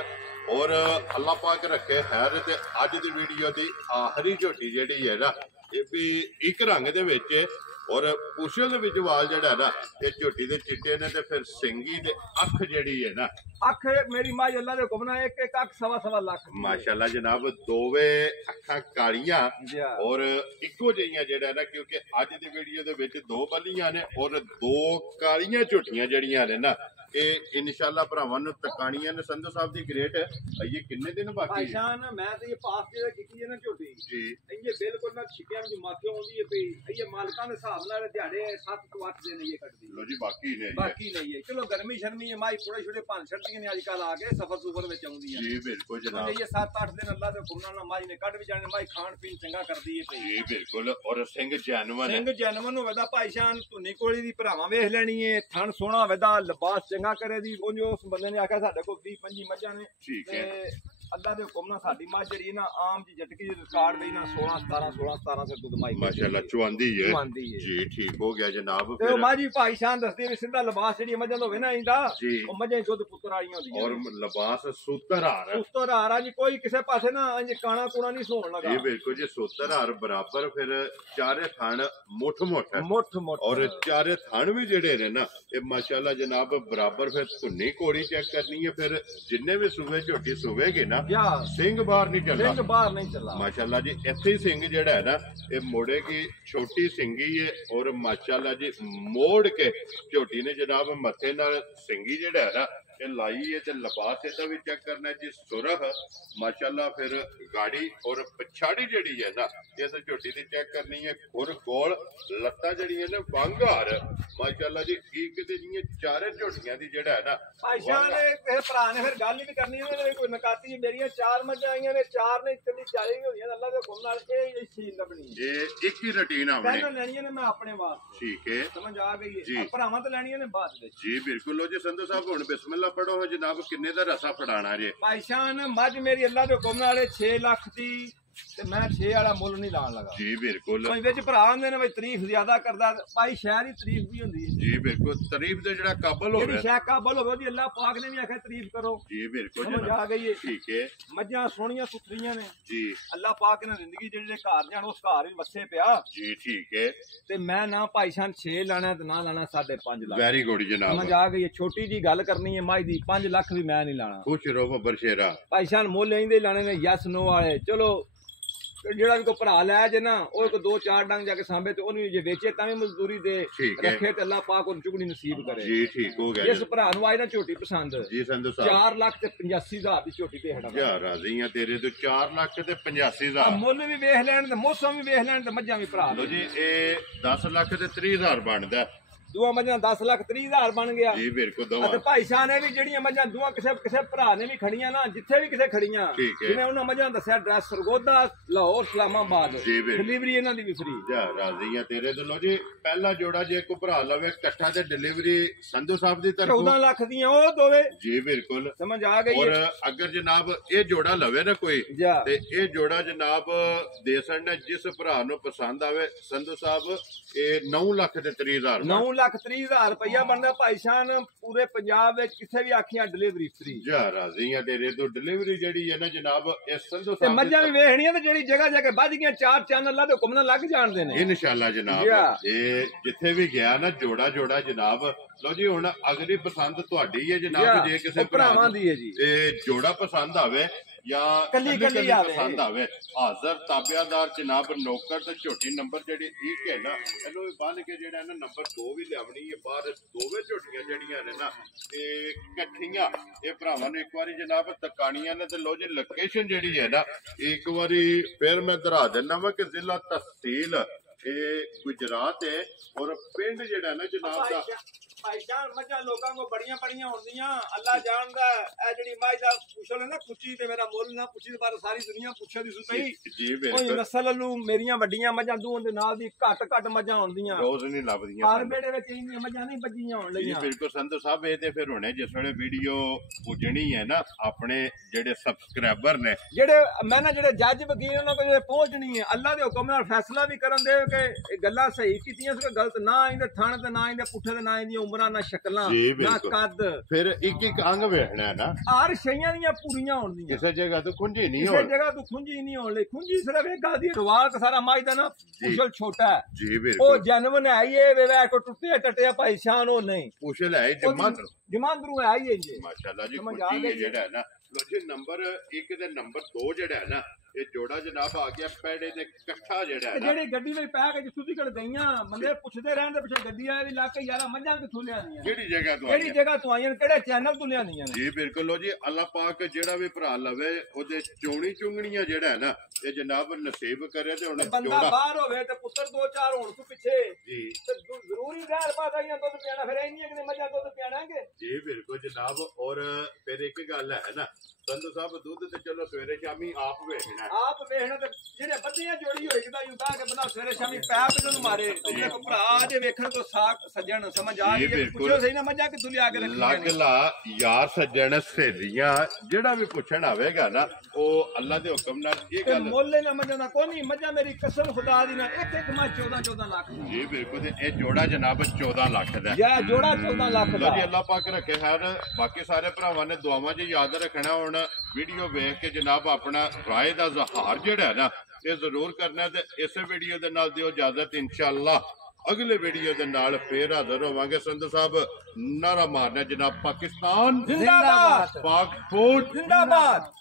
ਔਰ ਅੱਲਾਹ ਪਾਕ ਰੱਖੇ ਖੈਰ ਤੇ ਅੱਜ ਦੀ ਵੀਡੀਓ ਦੀ ਆਖਰੀ ਝੋਟੀ ਜਿਹੜੀ ਹੈ ਨਾ ਇਹ ਵੀ ਇੱਕ ਰੰਗ ਦੇ ਵਿੱਚ ਔਰ ਪੁੱਛਲ ਦੇ ਵਿੱਚ ਵਾਲ ਜਿਹੜਾ ਨਾ ਇਹ ਝੋਟੀ ਦੇ ਚਿੱਟੇ ਨੇ ਤੇ ਫਿਰ ਸਿੰਗੀ ਦੇ ਅੱਖ ਜਿਹੜੀ ਹੈ ਨਾ ਅੱਖ ਮੇਰੀ ਮਾਂ ਅੱਲਾ ਦੇ ਹੁਕਮ ਨਾਲ ਇੱਕ ਇੱਕ ਅੱਖ 1.25 ਲੱਖ ਮਾਸ਼ਾਅੱਲਾ ਜਨਾਬ ਦੋਵੇਂ ਅੱਖਾਂ ਕਾਲੀਆਂ ਔਰ ਇੱਕੋ ਜਿਹੀਆਂ ਜਿਹੜਾ ਨਾ ਕਿਉਂਕਿ ਅੱਜ ਦੀ ਵੀਡੀਓ ਦੇ ਵਿੱਚ ਦੋ ਬੱਲੀਆਂ ਨੇ ਔਰ ਦੋ ਕਾਲੀਆਂ ਝੋਟੀਆਂ ਜਿਹੜੀਆਂ ਨੇ ਨਾ ਇਹ ਇਨਸ਼ਾਅੱਲਾ ਭਰਾਵਾਂ ਨੂੰ ਤਕਾਣੀਆਂ ਨੇ ਸੰਧੂ ਸਾਹਿਬ ਦੀ ਗ੍ਰੇਟ ਇਹ ਕਿੰਨੇ ਦਿਨ ਬਾਕੀ ਹੈ ਭਾਈਸ਼ਾਨ ਮੈਂ ਤੇ ਇਹ ਪਾਸ ਜਿਹੜਾ ਕੀਤੀ ਹੈ ਨਾ ਝੋਟੀ ਜੀ ਇਹ ਬਿਲਕੁਲ ਨਾ ਛਿੱਕਿਆਂ ਦੀ ਮਾਥੀ ਆਉਂਦੀ ਹੈ ਪਈ ਇਹ ਮਾਲਕਾਂ ਦੇ ਹਿਸਾਬ ਨਾਲ ਦਿਹਾੜੇ 7 ਤੋਂ 8 ਦਿਨ ਇਹ ਕੱਢਦੀ ਲੋ ਜੀ ਬਾਕੀ ਨੇ ਬਾਕੀ ਨਹੀਂ ਹੈ ਚਲੋ ਗਰਮੀ ਸ਼ਰਮੀ ਹੈ ਮਾਈ ਥੋੜੇ ਛੋਟੇ ਭੰਨ ਛੱਡਦੀਆਂ ਨੇ ਅੱਜ ਕੱਲ ਆ ਕੇ ਸਫਰ ਸੁਫਰ ਵਿੱਚ ਆਉਂਦੀਆਂ ਜੀ ਬਿਲਕੁਲ ਜਨਾਬ ਇਹ 7-8 ਦਿਨ ਅੱਲਾ ਦੇ ਹੁਕਮ ਨਾਲ ਮਾਈ ਨੇ ਕੱਢ ਵੀ ਜਾਣੇ ਮਾਈ ਖਾਣ ਪੀਣ ਚੰਗਾ ਕਰਦੀ ਹੈ ਪਈ ਜੀ ਬਿਲਕੁਲ ਔਰ ਸਿੰਘ ਜੈਨਵਨ ਸਿੰਘ ਜੈਨਵਨ ਹੋਵੇ ਦਾ ਭਾਈਸ਼ਾਨ ਧੁੰਨੀ ਕੋਲੀ ਦੀ ਭਰਾਵਾਂ ਵੇਖ ਲੈਣੀ ਹੈ ਥਣ ਸੋਹਣਾ ਹੋਵੇ ਦਾ ਲਿਬਾਸ ਚੰਗਾ ਕਰੇ ਦੀ ਉਹ ਉਸ ਬੰਦੇ ਨੇ ਆਖਿਆ ਸਾਡੇ ਕੋਲ 20-25 ਮੱਝਾਂ ਨੇ ਠੀਕ ਹੈ ਅੱਲਾ ਦੇ ਹੁਕਮ ਨਾਲ ਸਾਡੀ ਮੱਝ ਜਿਹੜੀ ਨਾ ਆਮ ਜੀ ਜਟਕੀ ਦੀ ਰਿਕਾਰਡ ਦੇ ਨਾਲ 16-17 ਸੇ ਦੁੱਧ ਮਾਈ ਮਾਸ਼ਾਅੱਲਾ ਚੁਆਂਦੀ ਹੈ ਚੁਆਂਦੀ ਹੈ ਜੀ ਠੀਕ ਹੋ ਗਿਆ ਜਨਾਬ ਤੇ ਉਹ ਮਾਜੀ ਭਾਈ ਸ਼ਾਨ ਦੱਸਦੇ ਵੀ ਸਿੱਧਾ ਲਿਬਾਸ ਜਿਹੜੀ ਮੱਝਾਂ ਦਾ ਹੋਵੇ ਨਾ ਇੰਦਾ ਉਹ ਮੱਝਾਂ ਦੁੱਧ ਪੁੱਤਰ ਵਾਲੀਆਂ ਹੁੰਦੀਆਂ ਔਰ ਲਿਬਾਸ ਸੂਤਰਹਾਰ ਸੂਤਰਹਾਰ ਜੀ ਕੋਈ ਕਿਸੇ ਪਾਸੇ ਨਾ ਇੰਜ ਕਾਣਾ ਕੂਣਾ ਨਹੀਂ ਸੋਣ ਲਗਾ ਇਹ ਬਿਲਕੁਲ ਜੀ ਸੂਤਰਹਾਰ ਬਰਾਬਰ ਫਿਰ ਚਾਰੇ ਥਣ ਮੁੱਠ ਔਰ ਚਾਰੇ ਥਣ ਵੀ ਜਿਹੜੇ ਨੇ ਨਾ ਇਹ ਮਾਸ਼ਾਅੱਲਾ ਜਨਾਬ ਬਰਾਬਰ ਫਿਰ ਧੁੰਨੀ ਕੋੜੀ ਚੈੱਕ ਕਰਨੀ ਹੈ ਫਿਰ ਜਿੰਨੇ ਵੀ ਸੂਵੇ ਝੋਟੀ ਸੂਵੇਗੇ ਨਾ ਸਿੰਘ ਬਾਹਰ ਨਹੀਂ ਚੱਲਦਾ ਮਾਸ਼ਾਅੱਲਾ ਜੀ ਇੱਥੇ ਹੀ ਸਿੰਘ ਜਿਹੜਾ ਹੈ ਨਾ ਇਹ ਮੋੜੇਗੀ ਛੋਟੀ ਸਿੰਗੀ ਹੈ ਔਰ ਮਾਸ਼ਾਅੱਲਾ ਜੀ ਮੋੜ ਕੇ ਝੋਟੀ ਨੇ ਜਨਾਬ ਮੱਥੇ ਨਾਲ ਸਿੰਗੀ ਜਿਹੜਾ ਹੈ ਨਾ ਇਹ ਲਾਈ ਹੈ ਤੇ ਲਿਬਾਸ ਇਹਦਾ ਵੀ ਚੈੱਕ ਕਰਨਾ ਜੀ ਸੁਰਖ ਮਾਸ਼ਾਅੱਲਾ ਫਿਰ ਗਾੜੀ ਔਰ ਪਛਾੜੀ ਜਿਹੜੀ ਹੈ ਨਾ ਇਹ ਤਾਂ ਝੋਟੀ ਦੀ ਚੈੱਕ ਕਰਨੀ ਹੈ ਖੁਰ ਕੋਲ ਲੱਤਾਂ ਜਿਹੜੀਆਂ ਨੇ ਵਾਂਗਾਰ ਮਾਸ਼ਾਅੱਲਾ ਜੀ ਇੱਕ ਤੇ ਜਿਹੀਆਂ ਚਾਰੇ ਝੋਟੀਆਂ ਦੀ ਜਿਹੜਾ ਹੈ ਨਾ ਆਇਸ਼ਾ ਨੇ ਇਹ ਭਰਾ ਨੇ ਫਿਰ ਗੱਲ ਵੀ ਕਰਨੀ ਉਹਨਾਂ ਨੇ ਕੋਈ ਨਕਾਤੀ ਮੇਰੀਆਂ 4 ਮੱਝਾਂ ਆਈਆਂ ਨੇ 4 ਨੇ ਇੱਕ ਦੀ 40 ਵੀ ਹੋਈਆਂ ਅੱਲਾ ਦੇ ਹੁਕਮ ਨਾਲ ਇਹ ਚੀਜ਼ ਲੱਭਣੀ ਇਹ ਇੱਕ ਹੀ ਰੁਟੀਨ ਆਵਣੀ ਪਹਿਲਾਂ ਲੈਣੀਆਂ ਨੇ ਮੈਂ ਆਪਣੇ ਵਾਸਤੇ ਠੀਕ ਹੈ ਸਮਝ ਆ ਗਈ ਹੈ ਭਰਾਵਾਂ ਤਾਂ ਲੈਣੀਆਂ ਨੇ ਬਾਅਦ ਵਿੱਚ ਜੀ ਬਿਲਕੁਲ ਲੋ ਜੀ ਸੰਧੂ ਸਾਹਿਬ ਹੁਣ ਬਿਸਮਿਲ੍ਲਾ ਪੜੋ ਜਨਾਬ ਕਿੰਨੇ ਦਾ ਰਸਾ ਫੜਾਣਾ ਜੇ ਭਾਈਸ਼ਾਨ ਮੱਝ ਮੇਰੀ ਅੱਲਾ ਦੇ ਹੁਕਮ ਨਾਲ 6 ਲੱਖ ਦੀ ਤੇ ਮੈਂ 6 ਵਾਲਾ ਮੁੱਲ ਨਹੀਂ ਲਾਣ ਲਗਾ ਜੀ ਬਿਲਕੁਲ। ਕੋਈ ਵਿੱਚ ਭਰਾ ਆਂਦੇ ਨੇ ਬਈ ਤਾਰੀਫ ਜ਼ਿਆਦਾ ਕਰਦਾ, ਭਾਈ ਸ਼ਹਿਰ ਦੀ ਤਾਰੀਫ ਵੀ ਹੁੰਦੀ ਹੈ ਜੀ ਬਿਲਕੁਲ। ਤਾਰੀਫ ਦੇ ਜਿਹੜਾ ਕਾਬਲ ਹੋਵੇ, ਜਿਹੜੀ ਸ਼ਹਿਰ ਕਾਬਲ ਹੋਵੇ ਉਹਦੀ ਅੱਲਾਹ ਪਾਕ ਨੇ ਵੀ ਆਖਿਆ ਤਾਰੀਫ ਕਰੋ। ਜੀ ਬਿਲਕੁਲ ਸਮਝ ਆ ਗਈ ਹੈ। ਠੀਕ ਹੈ। ਮੱਝਾਂ ਸੋਹਣੀਆਂ ਸੁਥਰੀਆਂ ਨੇ ਜੀ। ਅੱਲਾਹ ਪਾਕ ਨੇ ਜ਼ਿੰਦਗੀ ਜਿਹੜੇ ਘਰ ਜਾਣ ਉਸ ਘਰ ਵੀ ਵਸੇ ਪਿਆ ਜੀ ਠੀਕ ਹੈ। ਤੇ ਮੈਂ ਨਾ ਭਾਈ ਸ਼ਾਨ 6 ਲਾਣਾ ਤੇ ਨਾ ਲਾਣਾ 5.5 ਲੱਖ। ਵੈਰੀ ਗੁੱਡ ਜਨਾਬ। ਸਮਝ ਆ ਗਈ ਹੈ। ਛੋਟੀ ਜੀ ਗੱਲ ਕਰਨੀ ਹੈ ਮੱਝ ਦੀ, 5 ਲੱਖ ਵੀ ਮੈਂ ਨਹੀਂ ਲਾਣਾ। ਖੁਸ਼ ਰਹੋ ਬੱਬਰ ਸ਼ੇਰਾ। ਭਾਈ ਸ਼ਾਨ ਮੁੱਲ ਇਹਦੇ ਲਾਣੇ ਨੇ ਯੈਸ ਨੋ ਵਾਲੇ। ਚਲੋ ਜਿਹੜਾ ਵੀ ਕੋਈ ਭਰਾ ਲੈ ਜੇ ਨਾ ਉਹ ਕੋਈ 2-4 ਡੰਗ ਜਾ ਕੇ ਸਾਂਭੇ ਤੇ ਉਹਨੂੰ ਜੇ ਵੇਚੇ ਤਾਂ ਵੀ ਮਜ਼ਦੂਰੀ ਦੇ ਰੱਖੇ ਤੇ ਅੱਲਾਹ ਪਾਕ ਉਹਨੂੰ ਚੁਗਣੀ ਨਸੀਬ ਕਰੇ। ਜੀ ਠੀਕ ਹੋ ਗਿਆ। ਜਿਸ ਭਰਾ ਨੂੰ ਆਏ ਨਾ ਝੋਟੀ ਪਸੰਦ, ਜੀ ਸੰਧੂ ਸਾਹਿਬ 4 ਲੱਖ ਤੇ 85,000 ਦੀ ਝੋਟੀ ਤੇ ਹਟਾ ਯਾਰ ਰਾਜ਼ੀ ਆ ਤੇਰੇ ਤੋਂ 4 ਲੱਖ ਤੇ 85,000। ਮੁੱਲ ਵੀ ਵੇਖ ਲੈਣ ਤੇ ਮੌਸਮ ਵੀ ਵੇਖ ਲੈਣ ਤੇ ਮੱਝਾਂ ਵੀ ਭਰਾ ਲੋ ਜੀ ਇਹ 10 ਲੱਖ ਤੇ 30,000 ਬਣਦਾ। ਦੂਆ ਮੱਝਾਂ 10 ਲੱਖ 30,000 ਬਣ ਗਿਆ। ਜੀ ਬਿਲਕੁਲ। ਤੇ ਭਾਈ ਸਾਹਿਬ ਨੇ ਵੀ ਜਿਹੜੀਆਂ ਮੱਝਾਂ ਦੂਆ ਕਿਸੇ ਭਰਾ ਨੇ ਵੀ ਖੜੀਆਂ ਨਾ, ਜਿੱਥੇ ਵੀ ਕਿਸੇ ਖੜੀਆਂ, ਜਿਵੇਂ ਉਹਨਾਂ ਮੱਝਾਂ ਦੱਸਿਆ ਐਡਰੈਸ ਸਰਗੋਦਾ, ਲਾਹੌਰ, ਇਸਲਾਮਾਬਾਦ, ਡਿਲੀਵਰੀ ਇਹਨਾਂ ਦੀ ਵੀ ਫ੍ਰੀ। ਜਾ ਰਾਜ਼ੀ ਆ ਤੇਰੇ ਤੋਂ। ਲੋ ਜੀ ਪਹਿਲਾ ਜੋੜਾ ਜੇ ਕੋਈ ਭਰਾ ਲਵੇ ਇਕੱਠਾ ਤੇ ਡਿਲੀਵਰੀ ਸੰਧੂ ਸਾਹਿਬ ਦੀ ਤਰਫੋਂ 14 ਲੱਖ ਦੀਆਂ ਉਹ ਦੋਵੇਂ। ਜੀ ਬਿਲਕੁਲ ਸਮਝ ਆ ਗਈ। ਔਰ ਅਗਰ ਜਨਾਬ ਇਹ ਜੋੜਾ ਲਵੇ ਨਾ ਕੋਈ ਤੇ ਇਹ ਜੋੜਾ ਜਨਾਬ ਦੇ ਸਕਣਾ ਜਿਸ ਭਰਾ ਨੂੰ ਪਸੰਦ ਆਵੇ ਸੰਧੂ ਸਾਹਿਬ, ਇਹ 9 ਲੱਖ ਤੇ 30,000। 9,30,000 ਰੁਪਇਆ ਬਣਦਾ ਭਾਈ ਸ਼ਾਨ। ਪੂਰੇ ਪੰਜਾਬ ਵਿੱਚ ਕਿੱਥੇ ਵੀ ਆਖੀਆਂ ਡਿਲੀਵਰੀ ਫ੍ਰੀ। ਜਾ ਰਾਜ਼ੀ ਆ ਤੇਰੇ ਤੋਂ। ਡਿਲੀਵਰੀ ਜਿਹੜੀ ਹੈ ਨਾ ਜਨਾਬ ਇਹ ਸੰਧੂ ਤੇ ਸਾਹਿਬ ਮੱਝਾਂ ਵੀ ਵੇਖਣੀਆਂ ਤੇ ਜਿਹੜੀ ਜਗ੍ਹਾ ਜਾ ਕੇ ਵੱਜ ਗਈਆਂ 4 ਚੰਨ ਅੱਲਾ ਦੇ ਹੁਕਮ ਨਾਲ ਲੱਗ ਜਾਣਦੇ ਨੇ ਇਨਸ਼ਾਅੱਲਾ ਜਨਾਬ। ਇਹ ਜਿੱਥੇ ਵੀ ਗਿਆ ਨਾ ਜੋੜਾ ਜਨਾਬ। ਲੋ ਜੀ ਹੁਣ ਅਗਲੀ ਪਸੰਦ ਤੁਹਾਡੀ ਹੈ ਜਨਾਬ। ਜੇ ਕਿਸੇ ਭਰਾਵਾਂ ਦੀ ਹੈ ਜੀ ਇਹ ਜੋੜਾ ਪਸੰਦ ਆਵੇ ਜਾਂ ਕੱਲੀ ਪਸੰਦ ਆਵੇ, ਹਾਜ਼ਰ ਤਾਬਿਆਦਾਰ ਜਨਾਬ ਨੌਕਰ ਤੇ ਝੋਟੀ ਨੰਬਰ ਜਿਹੜੀ ਠੀਕ ਹੈ ਨਾ, ਇਹਨੂੰ ਵੀ ਬੰਨ ਕੇ ਜਿਹੜਾ ਨਾ ਨੰਬਰ 2 ਵੀ ਲਿਆਵਣੀ ਹੈ ਬਾਹਰ। ਦੋਵੇਂ ਝੋਟੀਆਂ ਜਿਹੜੀਆਂ ਨੇ ਨਾ ਇਹ ਇਕੱਠੀਆਂ, ਇਹ ਭਰਾਵਾਂ ਨੇ ਇੱਕ ਵਾਰੀ ਜਨਾਬ ਤਕਾਣੀਆਂ ਨੇ। ਤੇ ਲੋ ਜੀ ਲੋਕੇਸ਼ਨ ਜਿਹੜੀ ਹੈ ਨਾ ਇੱਕ ਵਾਰੀ ਫਿਰ ਮੈਂ ਦਰਾ ਦਿੰਦਾ ਵਾ ਕਿ ਜ਼ਿਲ੍ਹਾ ਤਹਿਸੀਲ ਇਹ ਗੁਜਰਾਤ ਹੈ ਔਰ ਪਿੰਡ ਜਿਹੜਾ ਨਾ ਜਨਾਬ ਦਾ ਭਾਈ ਜਾਨ ਮੱਝਾਂ ਲੋਕਾਂ ਕੋ ਬੜੀਆਂ ਹੁੰਦੀਆਂ, ਅੱਲਾ ਜਾਣਦਾ। ਇਹ ਜਿਹੜੀ ਮੱਝ ਦਾ ਪੁੱਛਲ ਹੈ ਨਾ ਕੁੱਚੀ ਤੇ ਮੇਰਾ ਮੁੱਲ ਨਾ ਪੁੱਛੀ, ਪਰ ਸਾਰੀ ਦੁਨੀਆ ਪੁੱਛੇ ਦੀ ਸੁਪਈ। ਜੀ ਕੋਈ ਨਸਲ ਨੂੰ ਮੇਰੀਆਂ ਵੱਡੀਆਂ ਮੱਝਾਂ ਦੂਆਂ ਦੇ ਨਾਲ ਦੀ ਘੱਟ ਮੱਝਾਂ ਹੁੰਦੀਆਂ, ਰੋਜ਼ ਨਹੀਂ ਲੱਭਦੀਆਂ। ਹਰ ਬੇੜੇ ਵਿੱਚ ਇੰਨੀਆਂ ਮੱਝਾਂ ਨਹੀਂ ਬੱਜੀਆਂ ਹੋਣ ਲਈਆਂ। ਬਿਲਕੁਲ ਸੰਧੂ ਸਾਹਿਬ। ਇਹ ਤੇ ਫਿਰ ਹੁਣੇ ਜਿਸ ਵੇਲੇ ਵੀਡੀਓ ਪੁੱਜਣੀ ਹੈ ਨਾ ਆਪਣੇ ਜਿਹੜੇ ਸਬਸਕ੍ਰਾਈਬਰ ਨੇ, ਜਿਹੜੇ ਮੈਂ ਨਾ ਜਿਹੜੇ ਜੱਜ ਵਕੀਲ ਉਹਨਾਂ ਕੋਲ ਪਹੁੰਚਣੀ ਹੈ, ਅੱਲਾ ਦੇ ਹੁਕਮ ਨਾਲ ਫੈਸਲਾ ਵੀ ਕਰਨ ਦੇ ਕਿ ਇਹ ਗੱਲਾਂ ਸਹੀ ਕੀਤੀਆਂ ਸੀ ਗਲਤ ਨਾ। ਇਹਦੇ ਥਣ ਤੇ ਨਾ ਇਹਦੇ ਪੁੱਠੇ ਤੇ ਨਾ ਇਹਦੀਆਂ ਉਮਰਾਂ ਨਾ ਸ਼ਕਲਾਂ ਨਾ ਕੱਦ। ਫਿਰ ਇੱਕ ਅੰਗ ਵੇਖਣਾ ਹੈ ਨਾ, ਹਰ ਸ਼ਈਆਂ ਦੀਆਂ ਪੂਰੀਆਂ ਹੋਣਦੀਆਂ। ਕਿਸੇ ਜਗ੍ਹਾ ਤੋਂ ਖੁੰਝੀ ਨਹੀਂ ਕਿਸੇ ਜਗ੍ਹਾ ਤੋਂ ਖੁੰਝੀ ਨਹੀਂ ਹੋਣ ਲਈ। ਖੁੰਝੀ ਸਿਰਫ ਇੱਕ ਗੱਲ ਦੀ ਸਵਾਲ ਤਾਂ ਸਾਰਾ ਮੱਝ ਦਾ ਨਾ ਪੁੱਛਲ ਛੋਟਾ ਹੈ ਜੀ ਉਹ ਜਨਮਨ ਹੈ ਇਹ ਵੇ ਕੋ ਟੁੱਟਿਆ ਟਟਿਆ ਭਾਈ ਸ਼ਾਨ ਉਹ ਨਹੀਂ ਪੁੱਛਲ ਹੈ ਜਮਾਂਦਰੂ ਹੈ ਹੀ ਜੀ। ਮਾਸ਼ਾਅੱਲਾ ਜੀ। ਖੁੰਝੀ ਜਿਹੜਾ ਹੈ ਨਾ ਲੋ ਜੀ ਨੰਬਰ 1 ਤੇ ਨੰਬਰ 2 ਜਿਹੜਾ ਹੈ ਨਾ ਇਹ ਜੋੜਾ ਜਨਾਬ ਆ ਗਿਆ ਪੈੜੇ ਦੇ ਇਕੱਠਾ ਜਿਹੜਾ ਹੈ ਨਾ। ਜਿਹੜੀ ਗੱਡੀ ਵਿੱਚ ਪੈ ਕੇ ਜਿੱਥੋਂ ਦੀ ਗਈਆਂ ਬੰਦੇ ਪੁੱਛਦੇ ਰਹਿੰਦੇ ਪਿੱਛੇ ਗੱਡੀ ਵਾਲੇ ਵੀ ਲਾ ਕੇ ਯਾਰਾ ਮੱਝਾਂ ਕਿੱਥੋਂ ਲਿਆਂਦੀਆਂ, ਕਿਹੜੀ ਜਗ੍ਹਾ ਤੋਂ ਆਈਆਂ, ਕਿਹੜੇ ਚੈਨਲ ਤੋਂ ਲਿਆਂਦੀਆਂ ਨੇ। ਜੀ ਬਿਲਕੁਲ। ਲੋ ਜੀ ਅੱਲਾਹ ਪਾਕ ਜਿਹੜਾ ਵੀ ਭਰਾ ਲਵੇ ਉਹਦੇ ਚੋਣੀ ਚੁੰਗਣੀਆਂ ਜਿਹੜਾ ਹੈ ਨਾ ਇਹ ਜਨਾਬ ਨਸੀਬ ਕਰੇ। ਤੇ ਹੁਣ ਬੰਦਾ ਬਾਹਰ ਹੋਵੇ ਤੇ ਪੁੱਤਰ 2-4 ਹੋਣ ਤੋਂ ਪਿੱਛੇ ਜੀ ਤੇ ਜ਼ਰੂਰੀ ਗੈਰ ਪਾਦਾਈਆਂ ਦੁੱਧ ਪਿਆਣਾ, ਫਿਰ ਇੰਨੀਆਂ ਕਿ ਮੱਝਾਂ ਦੁੱਧ ਪਿਆਣਾਂਗੇ। ਜੀ ਬਿਲਕੁਲ ਜਨਾਬ। ਔਰ ਫਿਰ ਇੱਕ ਗੱਲ ਹੈ ਨਾ ਸੰਧੂ ਸਾਹਿਬ, ਦੁੱਧ ਤੇ ਚਲੋ ਸਵੇਰੇ ਸ਼ਾਮੀ ਆਪ ਵੇਖਣਾ ਤੇ ਜਿਹੜੇ ਬੱਧੀਆਂ ਜੋੜੀ ਹੋਈ ਕਿਦਾ ਯੂ ਕੇ ਬੰਦਾ ਸਵੇਰੇ ਸ਼ਾਮੀ ਪੈਪ ਜਦੋਂ ਮਾਰੇ ਉਹਦੇ ਕੋ ਭਰਾ ਜੇ ਵੇਖਣ ਤੋਂ ਸਾਖ ਸੱਜਣ ਸਮਝ ਆ ਗਈ। ਪੁੱਛੋ ਸਹੀ ਨਾ ਮੱਝਾਂ ਕਿੱਥੋਂ ਲਿਆ ਕੇ ਰੱਖੀਆਂ ਲੱਗ ਲਾ ਯਾਰ ਸੱਜਣ ਸਹੇਲੀਆਂ ਜਿਹੜਾ ਵੀ ਪੁੱਛਣ ਆਵੇਗਾ ਨਾ ਉਹ ਅੱਲਾ ਦੇ ਹੁਕਮ ਨਾਲ ਇਹ ਗੱਲ ਮੁੱਲ ਨਾ ਮੱਝਾਂ ਦਾ ਕੋਈ ਨਹੀਂ। ਮੱਝਾਂ ਮੇਰੀ ਕਸਮ ਖੁਦਾ ਦੀ ਨਾ ਇੱਕ ਮੱਝ 14 ਲੱਖ ਦੀ। ਜੀ ਬਿਲਕੁਲ। ਇਹ ਜੋੜਾ ਜਨਾਬ 14 ਲੱਖ ਦਾ ਯਾ ਜੋੜਾ 14 ਲੱਖ ਦਾ। ਜੀ ਅੱਲਾ ਪਾਕ ਰੱਖੇ ਖੈਰ। ਬਾਕੀ ਸਾਰੇ ਭਰਾਵਾਂ ਨੇ ਦੁਆਵਾਂ 'ਚ ਯਾਦ ਰੱਖਣਾ। ਹੁਣ ਵੀਡੀਓ ਵੇਖ ਕੇ ਜਨਾਬ ਆਪਣਾ ਰਾਏ ਦਾ ਜ਼ਹਾਰ ਜਿਹੜਾ ਹੈ ਨਾ ਇਹ ਜ਼ਰੂਰ ਕਰਨਾ। ਤੇ ਇਸੇ ਵੀਡੀਓ ਦੇ ਨਾਲ ਦਿਓ ਇਜਾਜ਼ਤ। ਇਨਸ਼ਾਅੱਲਾ ਅਗਲੇ ਵੀਡੀਓ ਦੇ ਨਾਲ ਫੇਰ ਹਾਜ਼ਰ ਹੋਵਾਂਗੇ। ਸੰਧੂ ਸਾਹਿਬ ਨਾਰਾ ਮਾਰਨਾ ਜਨਾਬ ਪਾਕਿਸਤਾਨ ਜ਼ਿੰਦਾਬਾਦ, ਪਾਕ ਫੂਡ ਜ਼ਿੰਦਾਬਾਦ।